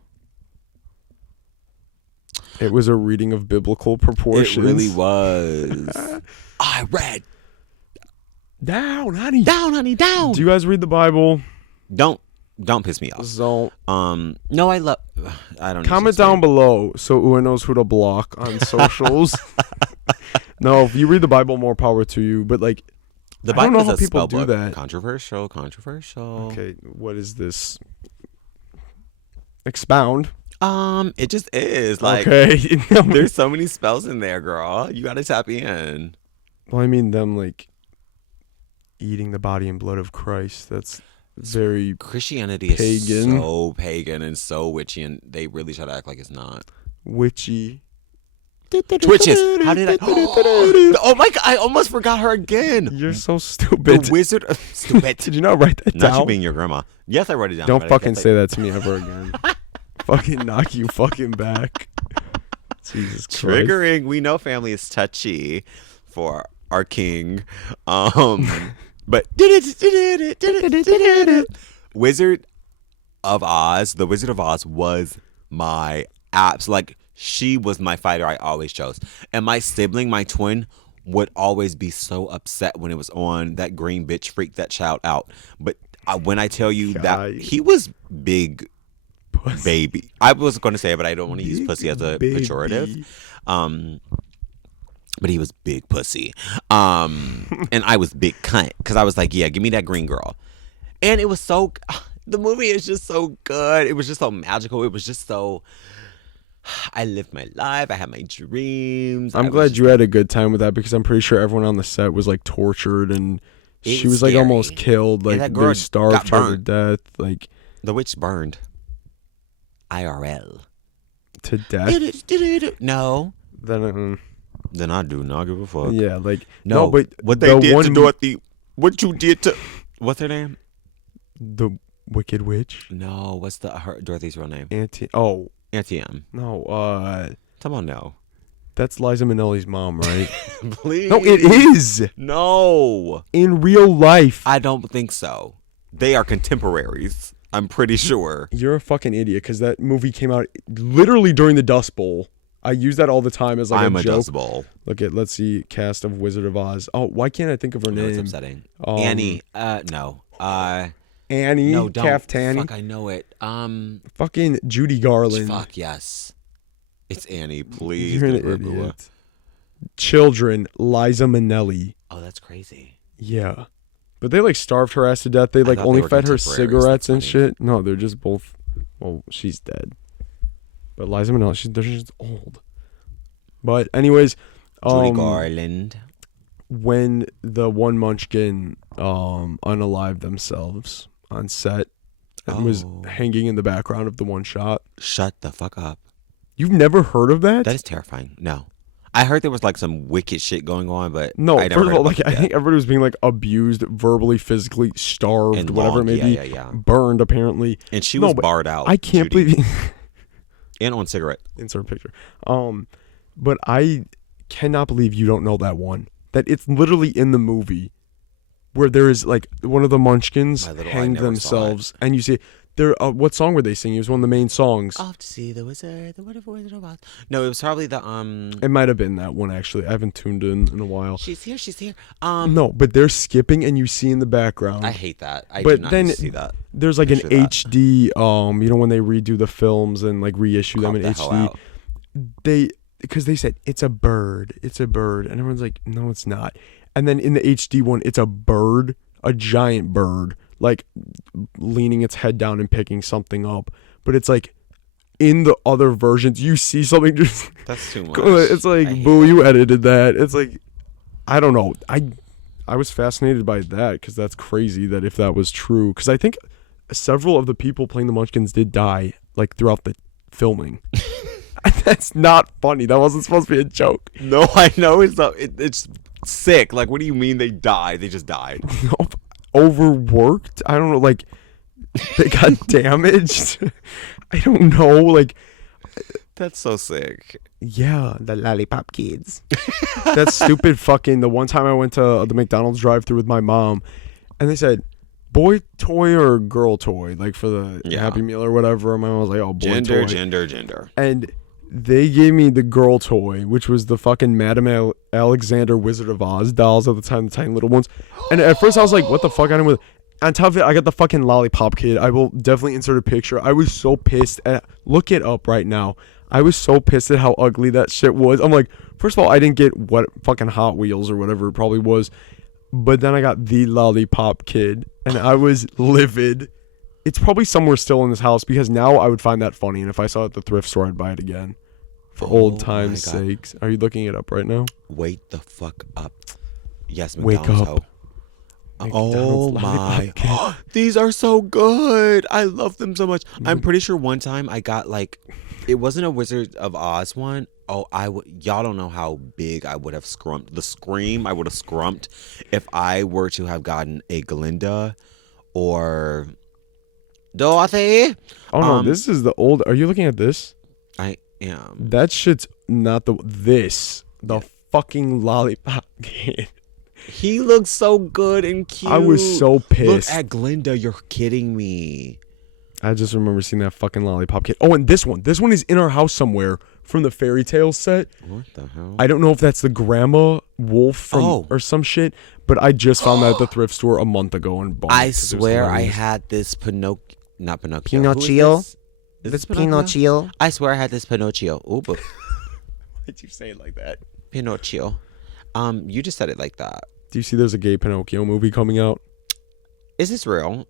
It was a reading of biblical proportions. It really was. I read. Down, honey. Down, honey, down. Do you guys read the Bible? Don't piss me off. So, no, I don't. Comment down below so Ua knows who to block on socials. No, if you read the Bible, more power to you. But like, the Bible I don't know is how a people spell do book. that. Controversial. Okay, what is this? Expound. It just is like. Okay. There's so many spells in there, girl. You gotta tap in. Well, I mean them like eating the body and blood of Christ. That's very Christianity pagan. Is so pagan and so witchy, and they really try to act like it's not witchy. Twitches. How did I? Oh my god! I almost forgot her again. You're so stupid. The Wizard of Stupid. Did you not write that down? Not you being your grandma. Yes, I wrote it down. Don't fucking say that to me ever again. Fucking knock you fucking back. Jesus Christ. Triggering. We know family is touchy for our king. But Wizard of Oz. The Wizard of Oz was my apps. Like, she was my fighter I always chose. And my sibling, my twin, would always be so upset when it was on. That green bitch freaked that child out. But when I tell you that he was big pussy. Baby. I was going to say it, but I don't want to use pussy as a pejorative. But he was big pussy. And I was big cunt. Because I was like, yeah, give me that green girl. And it was so... The movie is just so good. It was just so magical. It was just so... I lived my life. I had my dreams. I'm glad you had a good time with that because I'm pretty sure everyone on the set was like tortured and she was like almost killed. Like they starved her to death. Like the witch burned. IRL. To death? No. Then I do not give a fuck. Yeah, like no, but what they did to Dorothy, what you did to what's her name? The Wicked Witch? No, what's Dorothy's real name? Auntie M. No, come on now. That's Liza Minnelli's mom, right? Please. No, it is. No. In real life. I don't think so. They are contemporaries. I'm pretty sure. You're a fucking idiot because that movie came out literally during the Dust Bowl. I use that all the time as like a joke. Dust Bowl. Let's see, cast of Wizard of Oz. Oh, why can't I think of her name? It's upsetting. Annie. No. Annie. No, don't. Kaftani. Fuck, I know it. Fucking Judy Garland. Fuck, yes. It's Annie, please. You're an idiot. Children, Liza Minnelli. Oh, that's crazy. Yeah. But they like starved her ass to death. They like only fed her cigarettes and shit. No, they're just both, well, she's dead. But Liza Minnelli, they're just old. But anyways. Judy Garland. When the one munchkin unalived themselves on set and was hanging in the background of the one shot. Shut the fuck up. You've never heard of that? That is terrifying. No. I heard there was like some wicked shit going on, but no. First of all, like I think everybody was being like abused, verbally, physically, starved, and whatever it may be, burned apparently. And she was barred out. I can't believe. And on cigarette. Insert picture. But I cannot believe you don't know that one. That it's literally in the movie where there is like one of the munchkins hanged themselves, and you see. What song were they singing? It was one of the main songs. Off to see the wizard, the wonderful Wizard of Oz. No, it was probably the It might have been that one actually. I haven't tuned in a while. She's here. No, but they're skipping, and you see in the background. I hate that. I do not see that. There's like an HD. When they redo the films and like reissue them in HD, because they said it's a bird, and everyone's like, no, it's not. And then in the HD one, it's a bird, a giant bird. Like leaning its head down and picking something up, but it's like in the other versions you see something just that's too much. It's like boo, you edited that. It's like I don't know. I was fascinated by that because that's crazy that if that was true, because I think several of the people playing the Munchkins did die like throughout the filming. That's not funny. That wasn't supposed to be a joke. No, I know it's not. It's sick. Like, what do you mean they died? They just died. No. overworked. I don't know, like they got damaged. I don't know, like that's so sick. Yeah, the Lollipop Kids. That stupid fucking. The one time I went to the McDonald's drive-thru with my mom, and they said, "Boy toy or girl toy?" Like for the Happy Meal or whatever. And my mom was like, "Oh, boy toy." Gender. And they gave me the girl toy, which was the fucking Madame Alexander Wizard of Oz dolls at the time, the tiny little ones. And at first I was like, "What the fuck?" I didn't. On top of it, I got the fucking Lollipop Kid. I will definitely insert a picture. I was so pissed. Look it up right now. I was so pissed at how ugly that shit was. I'm like, first of all, I didn't get what fucking Hot Wheels or whatever it probably was. But then I got the Lollipop Kid, and I was livid. It's probably somewhere still in this house because now I would find that funny. And if I saw it at the thrift store, I'd buy it again. For old time's sakes. Are you looking it up right now? Wait the fuck up. Yes, McDonald's. Wake up. Oh my. These are so good. I love them so much. I'm pretty sure one time I got like, it wasn't a Wizard of Oz one. Oh, y'all don't know how big I would have scrumped. The scream I would have scrumped if I were to have gotten a Glinda or Dorothy. Oh no, this is the old. Are you looking at this? I am. That shit's not the fucking Lollipop Kid. He looks so good and cute. I was so pissed. Look at Glinda. You're kidding me. I just remember seeing that fucking Lollipop Kid. Oh, and this one. This one is in our house somewhere from the Fairy Tale set. What the hell? I don't know if that's the Grandma Wolf from or some shit, but I just found that at the thrift store a month ago and bought it. I swear I had this not Pinocchio. Pinocchio? Is This Pinocchio? I swear I had this Pinocchio. Ooh, but why'd you say it like that? Pinocchio. You just said it like that. Do you see there's a gay Pinocchio movie coming out? Is this real?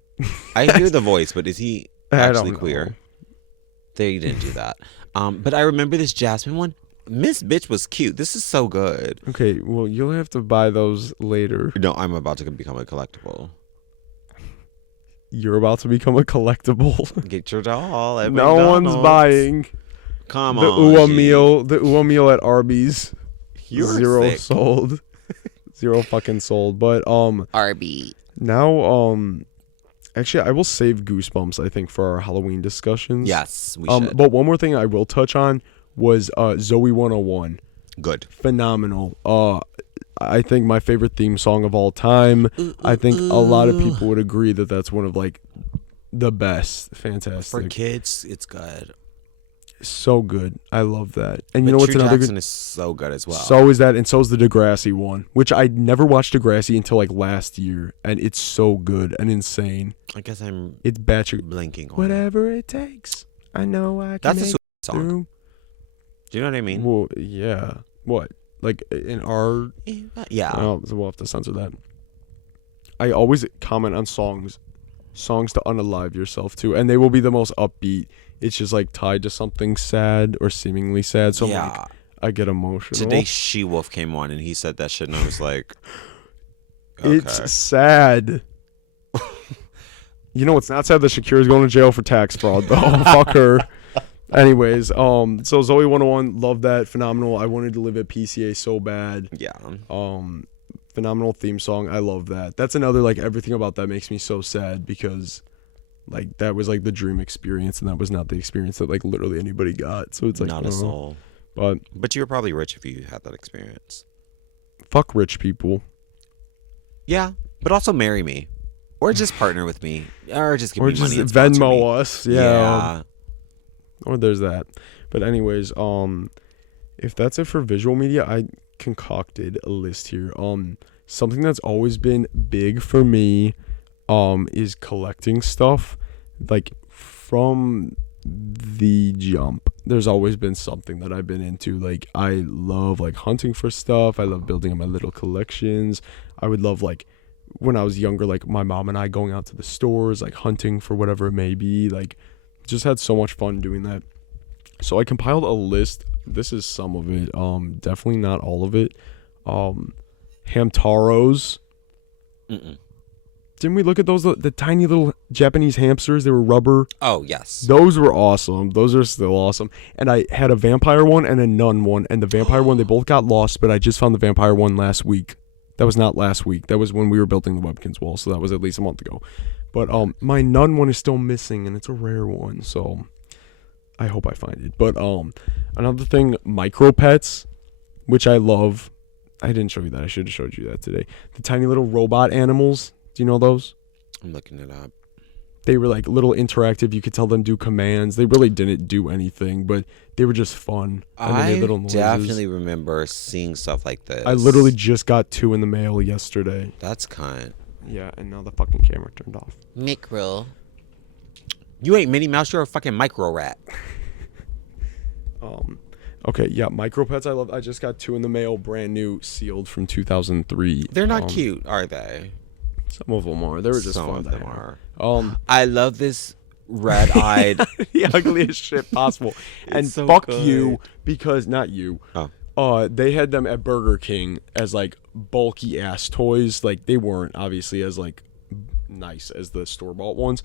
I hear the voice, but is he actually queer? They didn't do that. But I remember this Jasmine one. Miss Bitch was cute. This is so good. Okay, well, you'll have to buy those later. No, I'm about to become a collectible. You're about to become a collectible. Get your doll at No McDonald's. one's buying. Come the on, the UA meal at Arby's. You're Zero sick. sold. Zero fucking sold. But Arby. Now actually I will save Goosebumps, I think, for our Halloween discussions. Yes, we should. But one more thing I will touch on was Zoe 101. Good. Phenomenal. I think my favorite theme song of all time. I think a lot of people would agree that that's one of like the best. Fantastic. For kids, it's good. So good. I love that. And but you know what's True another Jackson good? is so good as well. So is that, and so is the Degrassi one, which I never watched Degrassi until like last year, and it's so good and insane. I guess I'm. It's batshit. Blinking on Whatever it takes. I know I can. That's a make sweet song. through. Do you know what I mean? Well, yeah. What? Like in our? Yeah. Oh, so we'll have to censor that. I always comment on songs to unalive yourself to, and they will be the most upbeat. It's just like tied to something sad or seemingly sad. So yeah. like, I get emotional. Today She-Wolf came on and he said that shit and I was like, okay. It's sad. You know, it's not sad that Shakira's going to jail for tax fraud though. Fuck her. Anyways, so Zoe 101, love that. Phenomenal. I wanted to live at PCA so bad. Yeah. Phenomenal theme song. I love that. That's another, like, everything about that makes me so sad because, like, that was, like, the dream experience and that was not the experience that, like, literally anybody got. So it's like, not a soul. But you were probably rich if you had that experience. Fuck rich people. Yeah, but also marry me. Or just partner with me. Or just give me money and Venmo sponsor me. us. Yeah. Or there's that. But anyways, if that's it for visual media, I concocted a list here. Something that's always been big for me is collecting stuff. Like from the jump, there's always been something that I've been into. Like I love like hunting for stuff. I love building my little collections. I would love like when I was younger, like my mom and I going out to the stores, like hunting for whatever it may be. Like just had so much fun doing that. So I compiled a list. This is some of it. Definitely not all of it. Hamtaros. Didn't we look at those, the tiny little Japanese hamsters? They were rubber. Oh, yes. Those were awesome. Those are still awesome. And I had a vampire one and a nun one. And the vampire one, they both got lost, but I just found the vampire one last week. That was not last week. That was when we were building the Webkins wall, so that was at least a month ago. But my nun one is still missing, and it's a rare one, so I hope I find it. But another thing, micro pets, which I love. I didn't show you that. I should have showed you that today. The tiny little robot animals. Do you know those? I'm looking it up. They were like little interactive. You could tell them do commands. They really didn't do anything, but they were just fun. And they made little noises. Definitely remember seeing stuff like this. I literally just got 2 in the mail yesterday. That's kind. Yeah, and now the fucking camera turned off. Micro. You ain't Minnie Mouse. You're a fucking micro rat. Okay, yeah, micro pets I love. I just got 2 in the mail, brand new, sealed from 200003. They're not cute, are they? Some of them are. They were just Some fun. of them are. I love this red-eyed, the ugliest shit possible. And so fuck good. you, because not you. They had them at Burger King as like bulky ass toys. Like they weren't obviously as like nice as the store bought ones.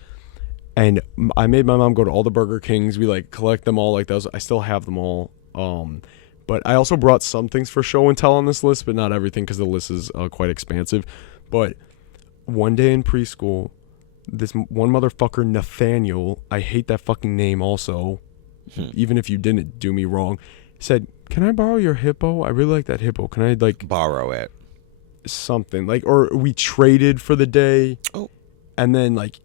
And I made my mom go to all the Burger Kings. We like collect them all like those. I still have them all. But I also brought some things for show and tell on this list, but not everything because the list is quite expansive. But one day in preschool, this one motherfucker, Nathaniel, I hate that fucking name also, even if you didn't do me wrong, said, "Can I borrow your hippo? I really like that hippo. Can I like borrow it?" Something like, or we traded for the day. Oh. And then like,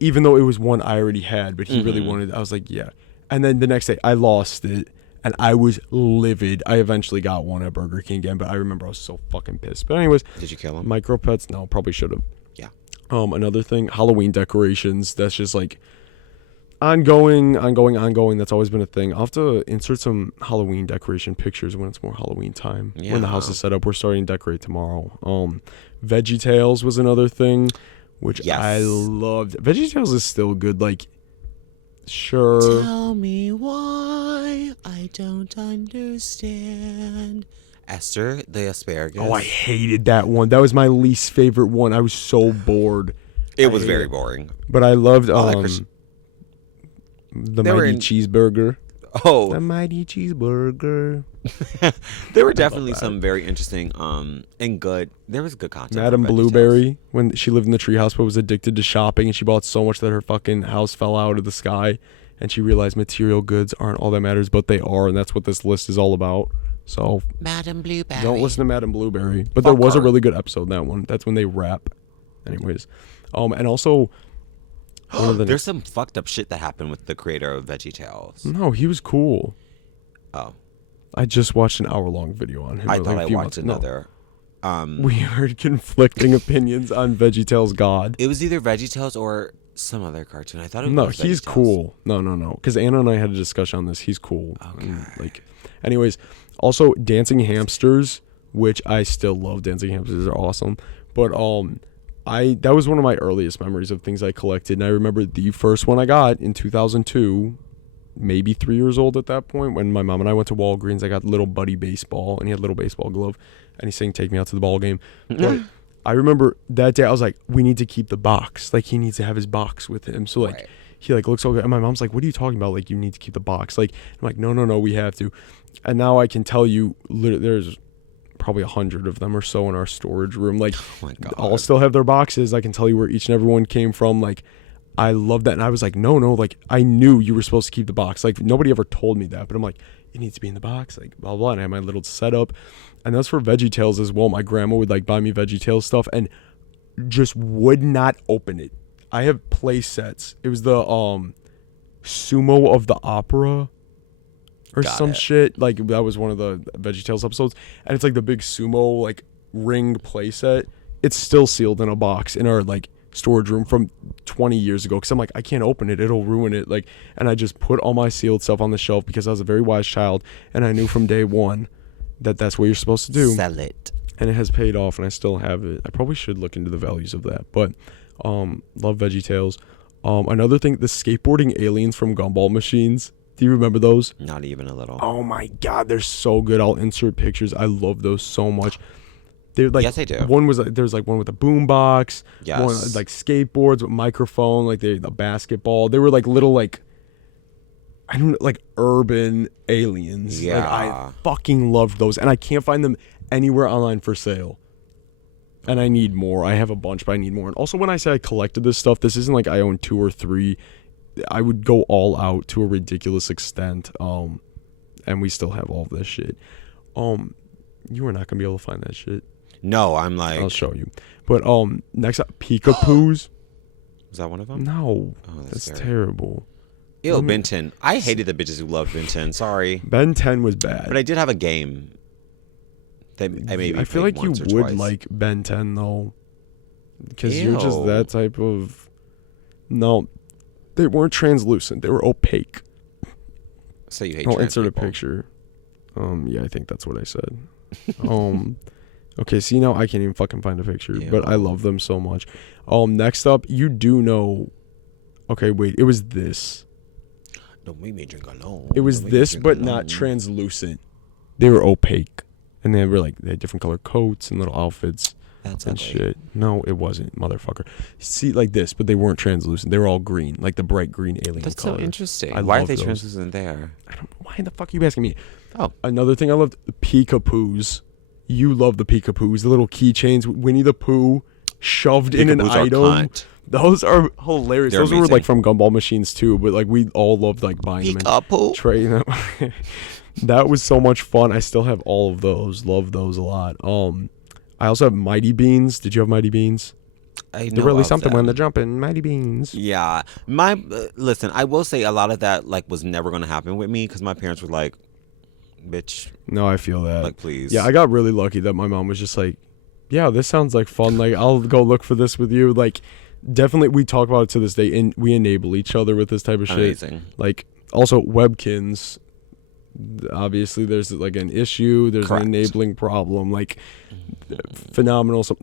even though it was one I already had, but he really wanted it, I was like, yeah. And then the next day I lost it. And I was livid. I eventually got one at Burger King again, but I remember I was so fucking pissed. But anyways. Did you kill him? Micro pets? No, probably should have. Yeah. Another thing, Halloween decorations. That's just like ongoing. That's always been a thing. I'll have to insert some Halloween decoration pictures when it's more Halloween time. Yeah. When the house is set up. We're starting to decorate tomorrow. VeggieTales was another thing, which I loved. VeggieTales is still good. Like, sure. Tell me why I don't understand. Esther, the asparagus. Oh, I hated that one. That was my least favorite one. I was so bored. It was very boring. But I loved the Mighty Cheeseburger. Oh. The Mighty Cheeseburger. There were definitely some very interesting and good. There was good content. Madame Blueberry, when she lived in the treehouse but was addicted to shopping, and she bought so much that her fucking house fell out of the sky, and she realized material goods aren't all that matters, but they are, and that's what this list is all about. So Madame Blueberry. Don't listen to Madame Blueberry. But there was a really good episode in that one. That's when they rap. Anyways. And also there's some fucked up shit that happened with the creator of VeggieTales. No, he was cool. Oh. I just watched an hour-long video on him. I thought I watched another. We heard conflicting opinions on VeggieTales God. It was either VeggieTales or some other cartoon. I thought it was No, he's cool. No. Because Anna and I had a discussion on this. He's cool. Okay. Anyways, also Dancing Hamsters, which I still love. Dancing Hamsters are awesome. But that was one of my earliest memories of things I collected. And I remember the first one I got in 2002, maybe 3 years old at that point, when my mom and I went to Walgreens. I got little Buddy baseball, and he had a little baseball glove, and he's saying, "Take me out to the ball game." But I remember that day I was like, we need to keep the box. Like, he needs to have his box with him. So like, he like looks so good. And my mom's like, "What are you talking about? Like, you need to keep the box." Like, I'm like, no, we have to. And now I can tell you, there's probably 100 of them or so in our storage room. Like, oh my God. All still have their boxes. I can tell you where each and every one came from. Like, I love that. And I was like, no, like, I knew you were supposed to keep the box. Like, nobody ever told me that, but I'm like, it needs to be in the box, like, blah, blah. And I had my little setup. And that's for VeggieTales as well. My grandma would like buy me VeggieTales stuff and just would not open it. I have play sets. It was the Sumo of the Opera or shit. Like, that was one of the VeggieTales episodes. And it's like the big sumo, like, ringed play set. It's still sealed in a box in our, like, storage room from 20 years ago, because I'm like, I can't open it, it'll ruin it. Like, and I just put all my sealed stuff on the shelf because I was a very wise child, and I knew from day one that that's what you're supposed to do. Sell it. And it has paid off, and I still have it. I probably should look into the values of that, but love VeggieTales. Another thing, the skateboarding aliens from Gumball machines. Do you remember those? Not even a little. Oh my God, they're so good. I'll insert pictures. I love those so much. They're like, yes, I do. One was like, there's like one with a boom box. Yes. One like skateboards with microphone, like the basketball. They were like little like, I don't know, like urban aliens. Yeah. Like, I fucking loved those, and I can't find them anywhere online for sale. And I need more. I have a bunch, but I need more. And also, when I say I collected this stuff, this isn't like I own 2 or 3. I would go all out to a ridiculous extent. And we still have all of this shit. You are not gonna be able to find that shit. No, I'm like. I'll show you. But next up, Peekapoos. Was that one of them? No, that's terrible. Ew, Ben 10. I hated the bitches who loved Ben 10. Sorry. Ben 10 was bad. But I did have a game. I feel like you would like Ben 10 though, because you're just that type of. No, they weren't translucent. They were opaque. So you hate. I'll insert a picture. Yeah, I think that's what I said. Okay, see now I can't even fucking find a picture, but I love them so much. Next up, you do know. Okay, wait, it was this. Don't make me drink alone. It was this, but not translucent. They were opaque. And they had different color coats and little outfits and shit. No, it wasn't, motherfucker. See, like this, but they weren't translucent. They were all green, like the bright green alien color. That's so interesting. Why are they translucent there? I don't know. Why the fuck are you asking me? Oh. Another thing I loved, the Peekapoos. You love the Peekapoos, the little keychains, Winnie the Pooh shoved in an item. Those are hilarious. Those were like from Gumball machines too, but like we all loved like buying them and trading them. That was so much fun. I still have all of those. Love those a lot. I also have Mighty Beans. Did you have Mighty Beans? I know they're really something when they're jumping. Mighty Beans. Yeah. Listen, I will say a lot of that like was never going to happen with me because my parents were like, bitch. No, I feel that. Like, please. Yeah, I got really lucky that my mom was just like, yeah, this sounds like fun. Like, I'll go look for this with you. Like, definitely we talk about it to this day and we enable each other with this type of shit. Amazing. Like, also Webkins. Obviously there's like an issue, there's an enabling problem, like phenomenal, some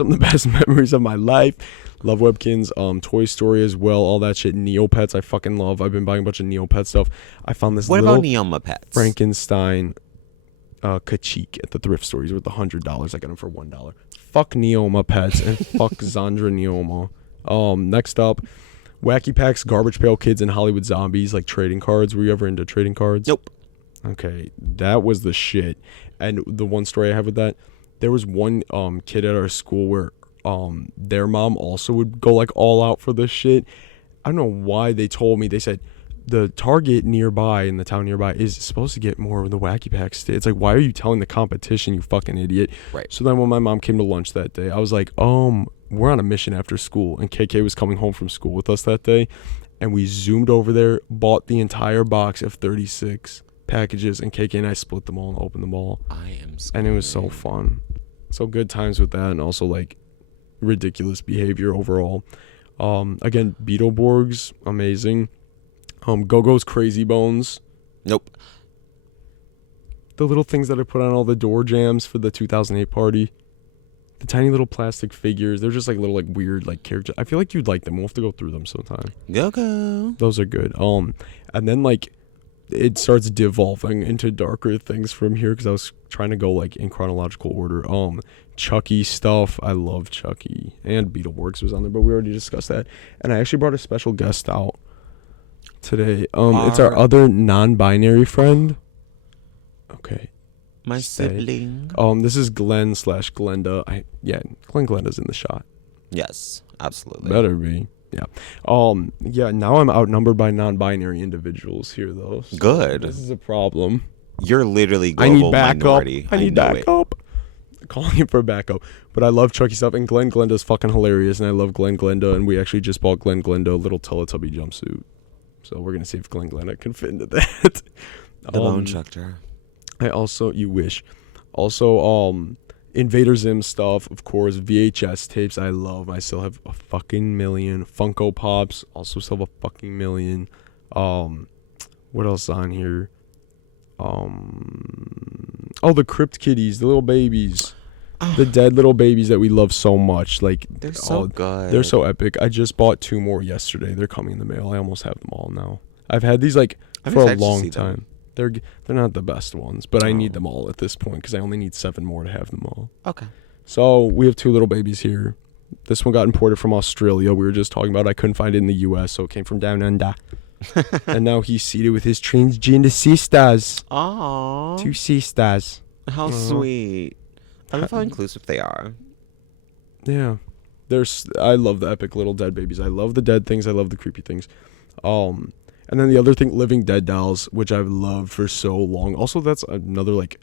of the best memories of my life. Love Webkins. Toy Story as well, all that shit. Neopets I fucking love. I've been buying a bunch of Neopet stuff. I found this little Neopets? Frankenstein Kachik at the thrift stores worth $100. I got them for $1. Fuck Neoma Pets and fuck Zandra Neoma. Next up, Wacky Packs, Garbage Pail Kids, and Hollywood Zombies, like trading cards. Were you ever into trading cards? Nope. Okay, that was the shit. And the one story I have with that, there was one kid at our school where their mom also would go like all out for this shit. I don't know why they told me. They said the Target nearby in the town nearby is supposed to get more of the Wacky Packs. It's like, why are you telling the competition, you fucking idiot? Right. So then when my mom came to lunch that day, I was like, we're on a mission after school, and KK was coming home from school with us that day, and we zoomed over there, bought the entire box of 36 packages, and KK and I split them all and opened them all. I am scared. And it was so fun. So good times with that, and also like ridiculous behavior overall. Again, Beetleborgs, amazing. Go-Go's Crazy Bones. Nope. The little things that I put on all the door jams for the 2008 party. The tiny little plastic figures. They're just like little like weird like characters. I feel like you'd like them. We'll have to go through them sometime. Go. Those are good. And then like it starts devolving into darker things from here because I was trying to go like in chronological order. Chucky stuff. I love Chucky. And Beetleborgs was on there, but we already discussed that. And I actually brought a special guest out today. It's our other non-binary friend. Okay. My sibling. This is Glenn/Glenda. Glenn Glenda's in the shot. Yes, absolutely. Better be. Yeah. Yeah, now I'm outnumbered by non-binary individuals here though. So good. This is a problem. You're literally global minority. I need backup. Calling it for backup. But I love Chucky stuff, and Glenn Glenda's fucking hilarious, and I love Glenn Glenda, and we actually just bought Glenn Glenda a little Teletubby jumpsuit. So we're gonna see if Glenn Glenda can fit into that. The bone chucker. You wish. Also, Invader Zim stuff, of course, VHS tapes I love. I still have a fucking million. Funko Pops, also still have a fucking million. What else on here? The Crypt Kitties, the little babies. The dead little babies that we love so much. Like, they're so good. They're so epic. I just bought 2 more yesterday. They're coming in the mail. I almost have them all now. I've had these like for a long time. They're not the best ones, but I need them all at this point because I only need 7 more to have them all. Okay. So we have 2 little babies here. This one got imported from Australia. We were just talking about. I couldn't find it in the U.S., so it came from down under. And now he's seated with his transgender sisters. Aww. 2 sisters. How sweet. I love how inclusive they are. Yeah. I love the epic little dead babies. I love the dead things. I love the creepy things. And then the other thing, Living Dead dolls, which I've loved for so long. Also, that's another like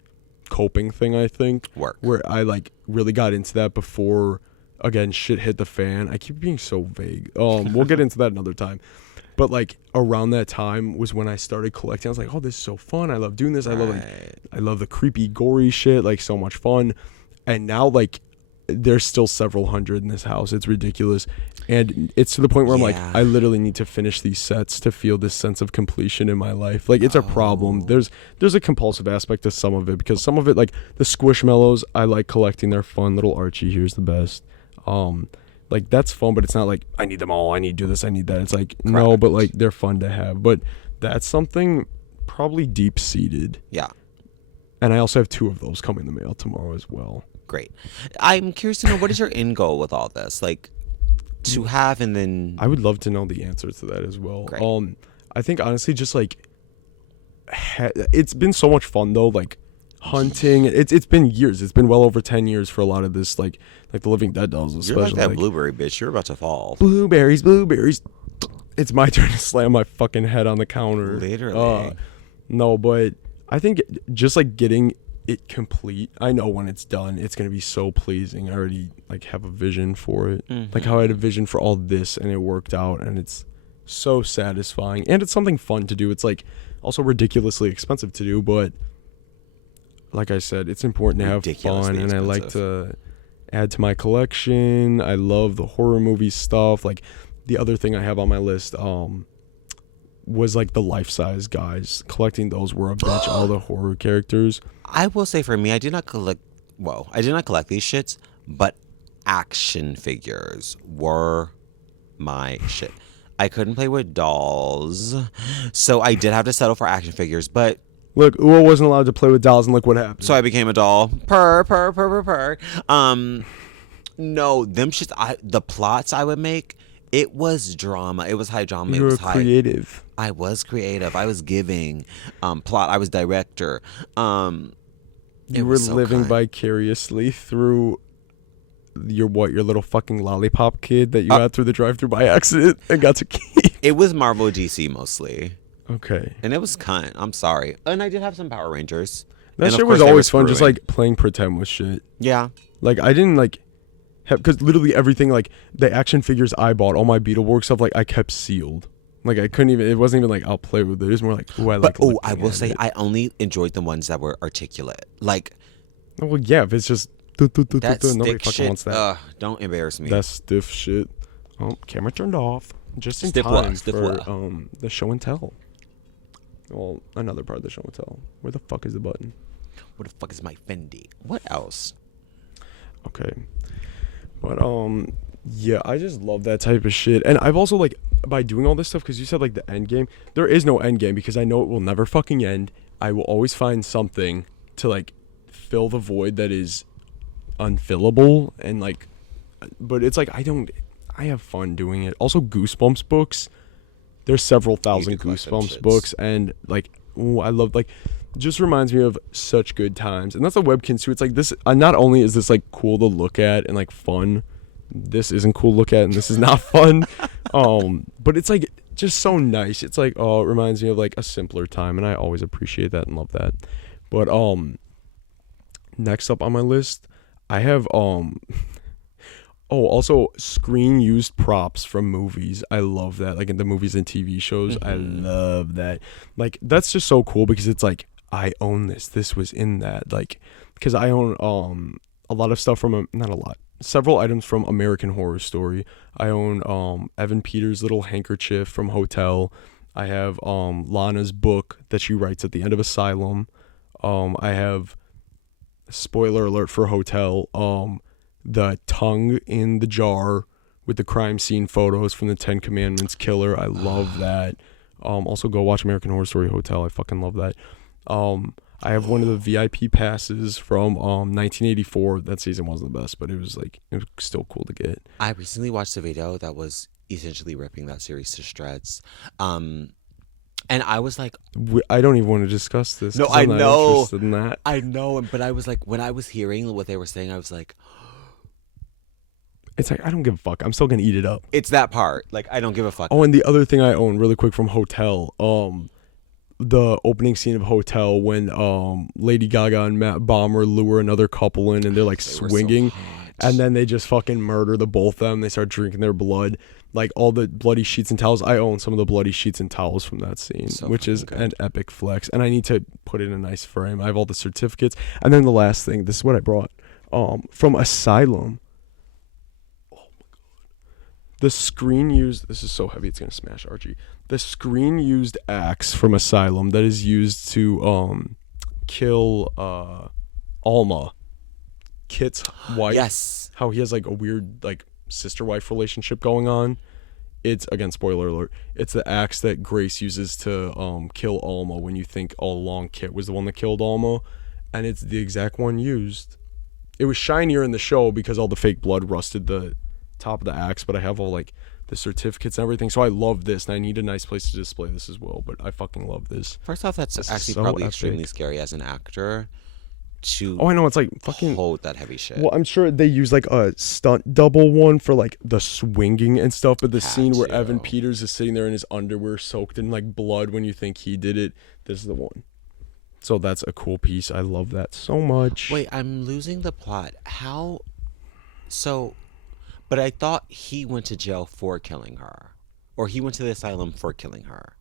coping thing, I think. Where I like really got into that before, again, shit hit the fan. I keep being so vague. We'll get into that another time. But like around that time was when I started collecting. I was like, oh, this is so fun. I love doing this. I love the creepy, gory shit. Like, so much fun. And now like there's still several hundred in this house. It's ridiculous. And it's to the point where I'm like, I literally need to finish these sets to feel this sense of completion in my life. Like, it's a problem. There's a compulsive aspect to some of it, because some of it, like the Squishmallows, I like collecting. They're fun. Little Archie here's the best. Like, that's fun, but it's not like I need them all. I need to do this. I need that. It's like, no, but like they're fun to have. But that's something probably deep seated. Yeah. And I also have 2 of those coming in the mail tomorrow as well. Great. I'm curious to know, what is your end goal with all this? Like, to have, and then I would love to know the answer to that as well. Great. I think honestly, just like it's been so much fun though. Like hunting, it's been years. It's been well over 10 years for a lot of this. Like the Living Dead dolls, especially. You're like that blueberry bitch. You're about to fall. Blueberries. It's my turn to slam my fucking head on the counter. Literally. No, but I think just like getting it complete, I know when it's done it's gonna be so pleasing. I already like have a vision for it. Like how I had a vision for all this and it worked out, and it's so satisfying, and it's something fun to do. It's like also ridiculously expensive to do, but like I said, it's important to have fun, and I like to add to my collection. I love the horror movie stuff. Like the other thing I have on my list was like the life-size guys. Collecting those were a bitch. All the horror characters. I will say for me, I did not collect these shits, but action figures were my shit. I couldn't play with dolls, so I did have to settle for action figures. But look, Ua wasn't allowed to play with dolls, and look what happened. So I became a doll. Purr. No, them shits. The plots I would make, it was drama. It was high drama. You were creative. I was creative. I was giving. Plot. I was director. You were so living vicariously through your little fucking Lollipop Kid that you got through the drive-thru by accident and got to keep. It was Marvel DC mostly. Okay. And it was cunt. I'm sorry. And I did have some Power Rangers. That shit was always fun, just like playing pretend with shit. Yeah. Like I didn't like have, because literally everything, like the action figures I bought, all my Beetleborg stuff, like I kept sealed. Like I couldn't even, it wasn't even like I'll play with it. It was more like, oh, I like. But I will say, I only enjoyed the ones that were articulate. Like, well, yeah, if it's just that nobody stick shit, wants that. Don't embarrass me. That stiff shit. Oh, camera turned off just in stiff time stiff for the show and tell. Well, another part of the show and tell. Where the fuck is the button? Where the fuck is my Fendi? What else? Okay, but yeah, I just love that type of shit. And I've also, like, by doing all this stuff, because you said, like, the end game, there is no end game, because I know it will never fucking end. I will always find something to, like, fill the void that is unfillable. And, like, but it's like, I have fun doing it. Also, Goosebumps books, there's several thousand Goosebumps books, and, like, ooh, I love, like, just reminds me of such good times. And that's the Webkins too. It's like this, not only is this like cool to look at and like fun, this isn't cool to look at and this is not fun, but it's like just so nice. It's like, oh, it reminds me of like a simpler time, and I always appreciate that and love that. But next up on my list, I have also screen used props from movies. I love that. Like in the movies and TV shows, I love that. Like that's just so cool, because it's like, I own this. This was in that. Like, because I own a lot of stuff from not a lot, several items from American Horror Story. I own Evan Peters' little handkerchief from Hotel. I have Lana's book that she writes at the end of Asylum. I have, spoiler alert for Hotel, the tongue in the jar with the crime scene photos from the 10 Commandments killer. I love that. Also go watch American Horror Story Hotel. I fucking love that. I have one of the VIP passes from 1984. That season wasn't the best, but it was still cool to get. I recently watched a video that was essentially ripping that series to shreds. And I was like, I don't even want to discuss this. No, I know. Interested in that. I know, but I was like, when I was hearing what they were saying, I was like, It's like, I don't give a fuck. I'm still gonna eat it up. It's that part. Like, I don't give a fuck. Oh, and the other thing I own really quick from Hotel, the opening scene of Hotel when Lady Gaga and Matt Bomer lure another couple in and they're like swinging, and then they just fucking murder the both of them. They start drinking their blood, like all the bloody sheets and towels. I own some of the bloody sheets and towels from that scene, which is an epic flex, and I need to put it in a nice frame. I have all the certificates. And then the last thing, this is what I brought from Asylum. The screen used, this is so heavy it's going to smash Archie. The screen used axe from Asylum that is used to kill Alma, Kit's wife. Yes. How he has like a weird like sister-wife relationship going on. It's, again, spoiler alert, it's the axe that Grace uses to kill Alma when you think all along Kit was the one that killed Alma. And it's the exact one used. It was shinier in the show because all the fake blood rusted the top of the axe, but I have all like the certificates and everything, so I love this, and I need a nice place to display this as well. But I fucking love this. First off, that's actually probably extremely scary as an actor to I know, it's like fucking hold that heavy shit. Well, I'm sure they use like a stunt double one for like the swinging and stuff, but the scene where Evan Peters is sitting there in his underwear soaked in like blood when you think he did it, this is the one. So that's a cool piece. I love that so much. Wait, I'm losing the plot. But I thought he went to jail for killing her. Or he went to the asylum for killing her.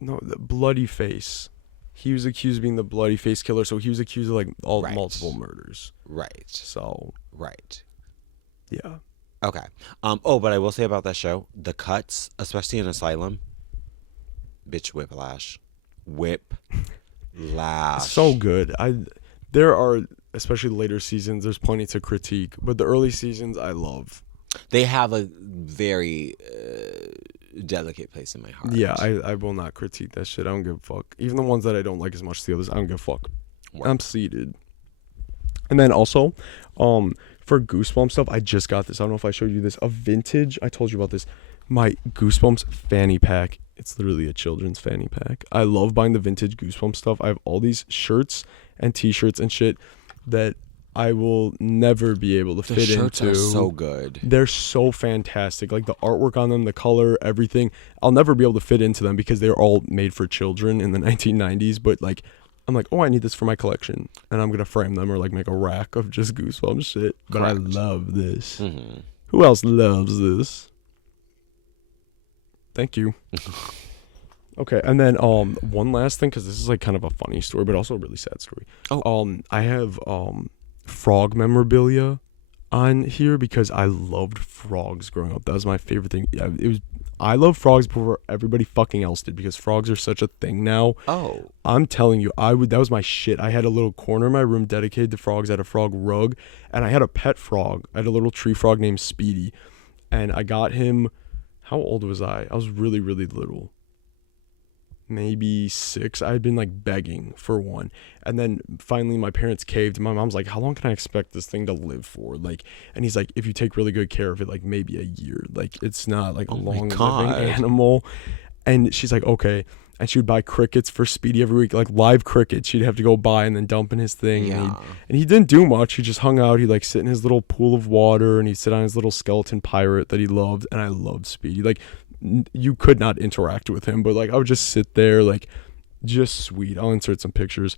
No, the bloody face. He was accused of being the bloody face killer, so he was accused of like multiple murders. Right. So. Right. Yeah. Okay. But I will say about that show, the cuts, especially in Asylum, bitch whiplash. Whiplash. So good. There are, especially later seasons, there's plenty to critique, but the early seasons I love. They have a very delicate place in my heart. Yeah, I will not critique that shit. I don't give a fuck. Even the ones that I don't like as much as the others, I don't give a fuck. Word. I'm seated. And then also, for Goosebumps stuff, I just got this. I don't know if I showed you this. A vintage, I told you about this. My Goosebumps fanny pack. It's literally a children's fanny pack. I love buying the vintage Goosebumps stuff. I have all these shirts and t-shirts and shit that I will never be able to fit into. The shirts are so good. They're so fantastic. Like the artwork on them, the color, everything. I'll never be able to fit into them because they're all made for children in the 1990s. But like, I'm like, oh, I need this for my collection. And I'm going to frame them or like make a rack of just Goosebumps shit. But correct. I love this. Mm-hmm. Who else loves this? Thank you. Okay, and then one last thing, because this is like kind of a funny story, but also a really sad story. I have frog memorabilia on here because I loved frogs growing up. That was my favorite thing. I love frogs before everybody fucking else did because frogs are such a thing now. Oh, I'm telling you, that was my shit. I had a little corner in my room dedicated to frogs. I had a frog rug, and I had a pet frog. I had a little tree frog named Speedy, and I got him. How old was I? I was really, really little. Maybe 6. I had been like begging for one. And then finally my parents caved. My mom's like, how long can I expect this thing to live for? Like, and he's like, if you take really good care of it, like maybe a year. Like it's not like a long living animal. And she's like, okay. And she would buy crickets for Speedy every week, like live crickets. She'd have to go buy and then dump in his thing. Yeah. And he didn't do much. He just hung out. He'd like sit in his little pool of water and he'd sit on his little skeleton pirate that he loved. And I loved Speedy. Like you could not interact with him, but like I would just sit there, like just sweet. I'll insert some pictures.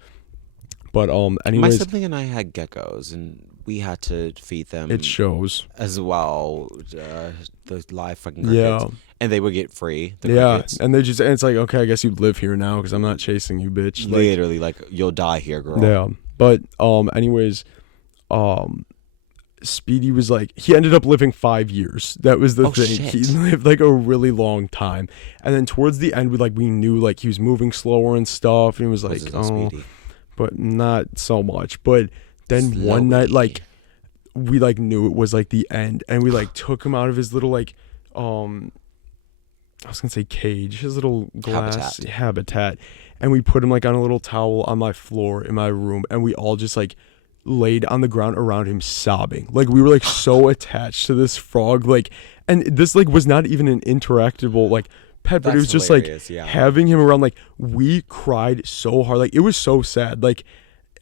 But anyways, my sibling and I had geckos and we had to feed them. It shows as well. The live fucking crickets. Yeah. And they would get free. Crickets. And they just, and it's like, okay, I guess you live here now because I'm not chasing you, bitch. Like, literally, like you'll die here, girl. Yeah. But anyways, Speedy was like, he ended up living 5 years. That was the thing. Shit. He lived like a really long time. And then towards the end, we knew like he was moving slower and stuff. And he was like, Speedy. But not so much. But then one night, like we like knew it was like the end, and we like took him out of his little like I was gonna say cage, his little glass habitat, and we put him like on a little towel on my floor in my room, and we all just like laid on the ground around him sobbing. Like we were like so attached to this frog, like, and this like was not even an interactable like pet, but it was just like having him around. Like we cried so hard, like it was so sad, like,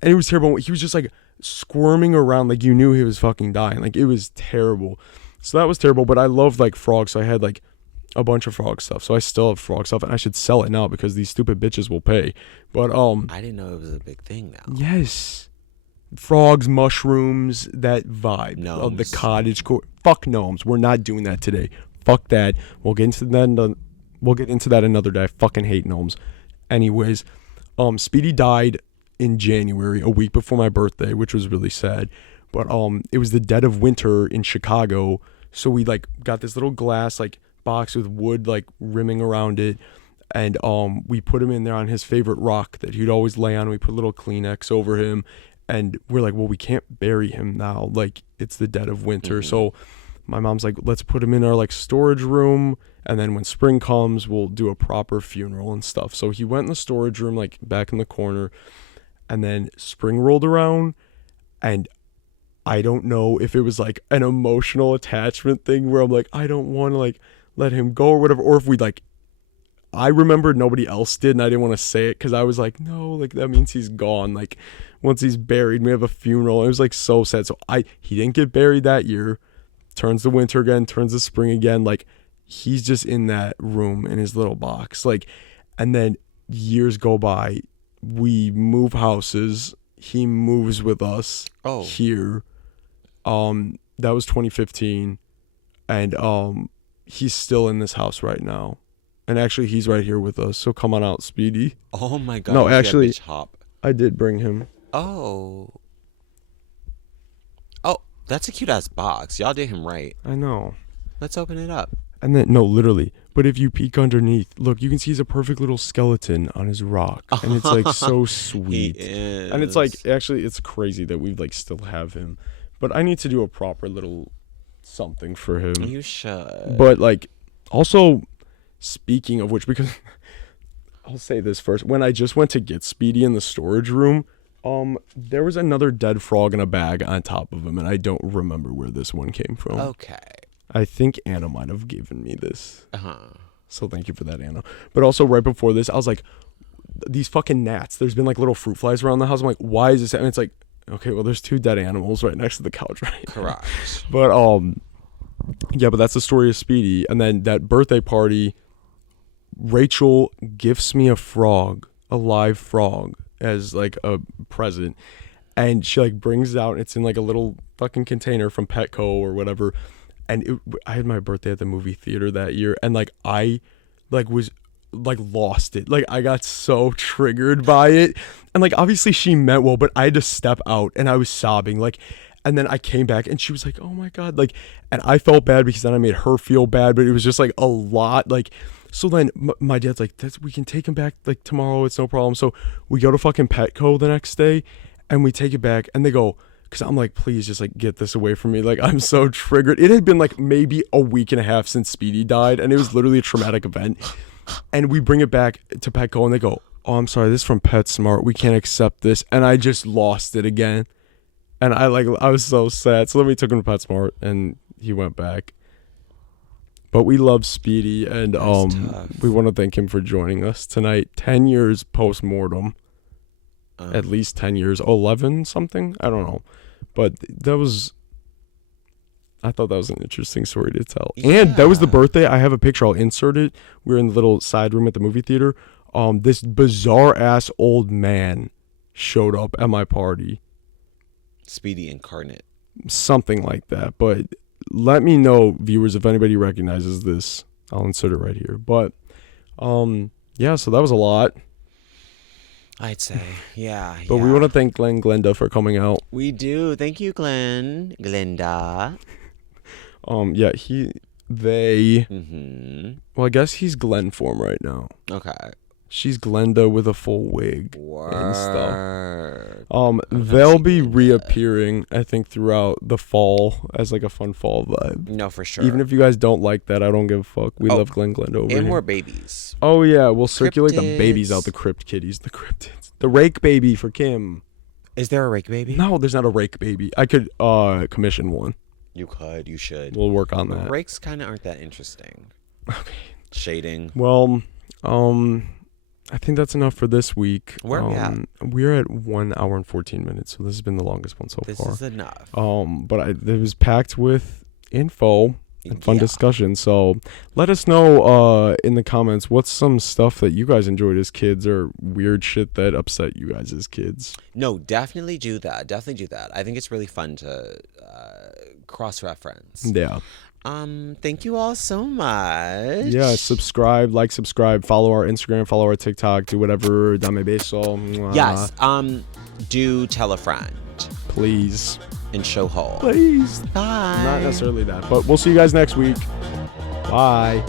and it was terrible. He was just like squirming around like you knew he was fucking dying. Like it was terrible. So that was terrible, but I loved like frogs, so I had like a bunch of frog stuff. So I still have frog stuff, and I should sell it now because these stupid bitches will pay. But I didn't know it was a big thing now. yes. Frogs, mushrooms, that vibe Gnomes. of the cottage core. Fuck gnomes. We're not doing that today. Fuck that. We'll get into that. We'll get into that another day. I fucking hate gnomes. Anyways, Speedy died in January, a week before my birthday, which was really sad. But it was the dead of winter in Chicago, so we like got this little glass like box with wood like rimming around it, and we put him in there on his favorite rock that he'd always lay on. We put a little Kleenex over him, and we're like, well, we can't bury him now, like it's the dead of winter. So my mom's like, let's put him in our like storage room, and then when spring comes we'll do a proper funeral and stuff. So he went in the storage room like back in the corner, and then spring rolled around, and I don't know if it was like an emotional attachment thing where I'm like, I don't want to like let him go or whatever, or if we like, I remembered nobody else did and I didn't want to say it because I was like, no, like that means he's gone. Like once he's buried, we have a funeral. It was like so sad. So he didn't get buried that year. Turns to winter again, turns to spring again. Like he's just in that room in his little box. Like, and then years go by. We move houses. He moves with us here. That was 2015, and he's still in this house right now, and actually he's right here with us. So come on out, Speedy. Oh my god! No, actually, hop. I did bring him. Oh, that's a cute ass box. Y'all did him right. I know. Let's open it up. And then no, literally. But if you peek underneath, look, you can see he's a perfect little skeleton on his rock, and it's like so sweet. He is. And it's like actually, it's crazy that we like still have him. But I need to do a proper little something for him. You should. But like, also, speaking of which, because I'll say this first. When I just went to get Speedy in the storage room, there was another dead frog in a bag on top of him, and I don't remember where this one came from. Okay. I think Anna might have given me this. So thank you for that, Anna. But also right before this, I was like, these fucking gnats. There's been like little fruit flies around the house. I'm like, why is this? And it's like, okay, well, there's two dead animals right next to the couch right now. Correct. But yeah, but that's the story of Speedy. And then that birthday party, Rachel gifts me a frog, a live frog, as like a present, and she like brings it out, and it's in like a little fucking container from Petco or whatever. And I had my birthday at the movie theater that year, and like I like was like lost it. Like I got so triggered by it, and like obviously she meant well, but I had to step out, and I was sobbing like. And then I came back, and she was like, oh my god, like, and I felt bad because then I made her feel bad, but it was just like a lot. Like, so then my dad's like, we can take him back like tomorrow, it's no problem. So we go to fucking Petco the next day, and we take it back, and they go, because I'm like, please just like get this away from me, like I'm so triggered. It had been like maybe a week and a half since Speedy died, and it was literally a traumatic event. And we bring it back to Petco, and they go, oh, I'm sorry, this is from PetSmart, we can't accept this. And I just lost it again, and I was so sad. So then we took him to PetSmart, and he went back. But we love Speedy, and we want to thank him for joining us tonight. 10 years post-mortem. At least 10 years, 11 something, I don't know, but I thought that was an interesting story to tell. Yeah. And that was the birthday. I have a picture, I'll insert it. We were in the little side room at the movie theater. This bizarre ass old man showed up at my party. Speedy incarnate, something like that. But let me know, viewers, if anybody recognizes this. I'll insert it right here. But yeah, so that was a lot. I'd say, yeah. But we want to thank Glenda for coming out. We do. Thank you, Glenda. Yeah, they. Mm-hmm. Well, I guess he's Glenn form right now. Okay. She's Glenda with a full wig and stuff. They'll be reappearing, I think, throughout the fall as like a fun fall vibe. No, for sure. Even if you guys don't like that, I don't give a fuck. We love Glenda over here. And more babies. Oh yeah, we'll circulate the babies out, the crypt kitties, the cryptids. The rake baby for Kim. Is there a rake baby? No, there's not a rake baby. I could commission one. You could. You should. We'll work on that. Rakes kind of aren't that interesting. Okay. Shading. Well, I think that's enough for this week. Where are we at? We're at 1 hour and 14 minutes, so this has been the longest one so far. This is enough. But it was packed with info and fun discussion. So let us know in the comments what's some stuff that you guys enjoyed as kids or weird shit that upset you guys as kids. No, definitely do that. Definitely do that. I think it's really fun to cross-reference. Yeah. Thank you all so much. Yeah, subscribe, follow our Instagram, follow our TikTok, do whatever. Dame beso. Mwah. Yes. Do tell a friend. Please. And show hole. Please. Bye. Not necessarily that, but we'll see you guys next week. Bye.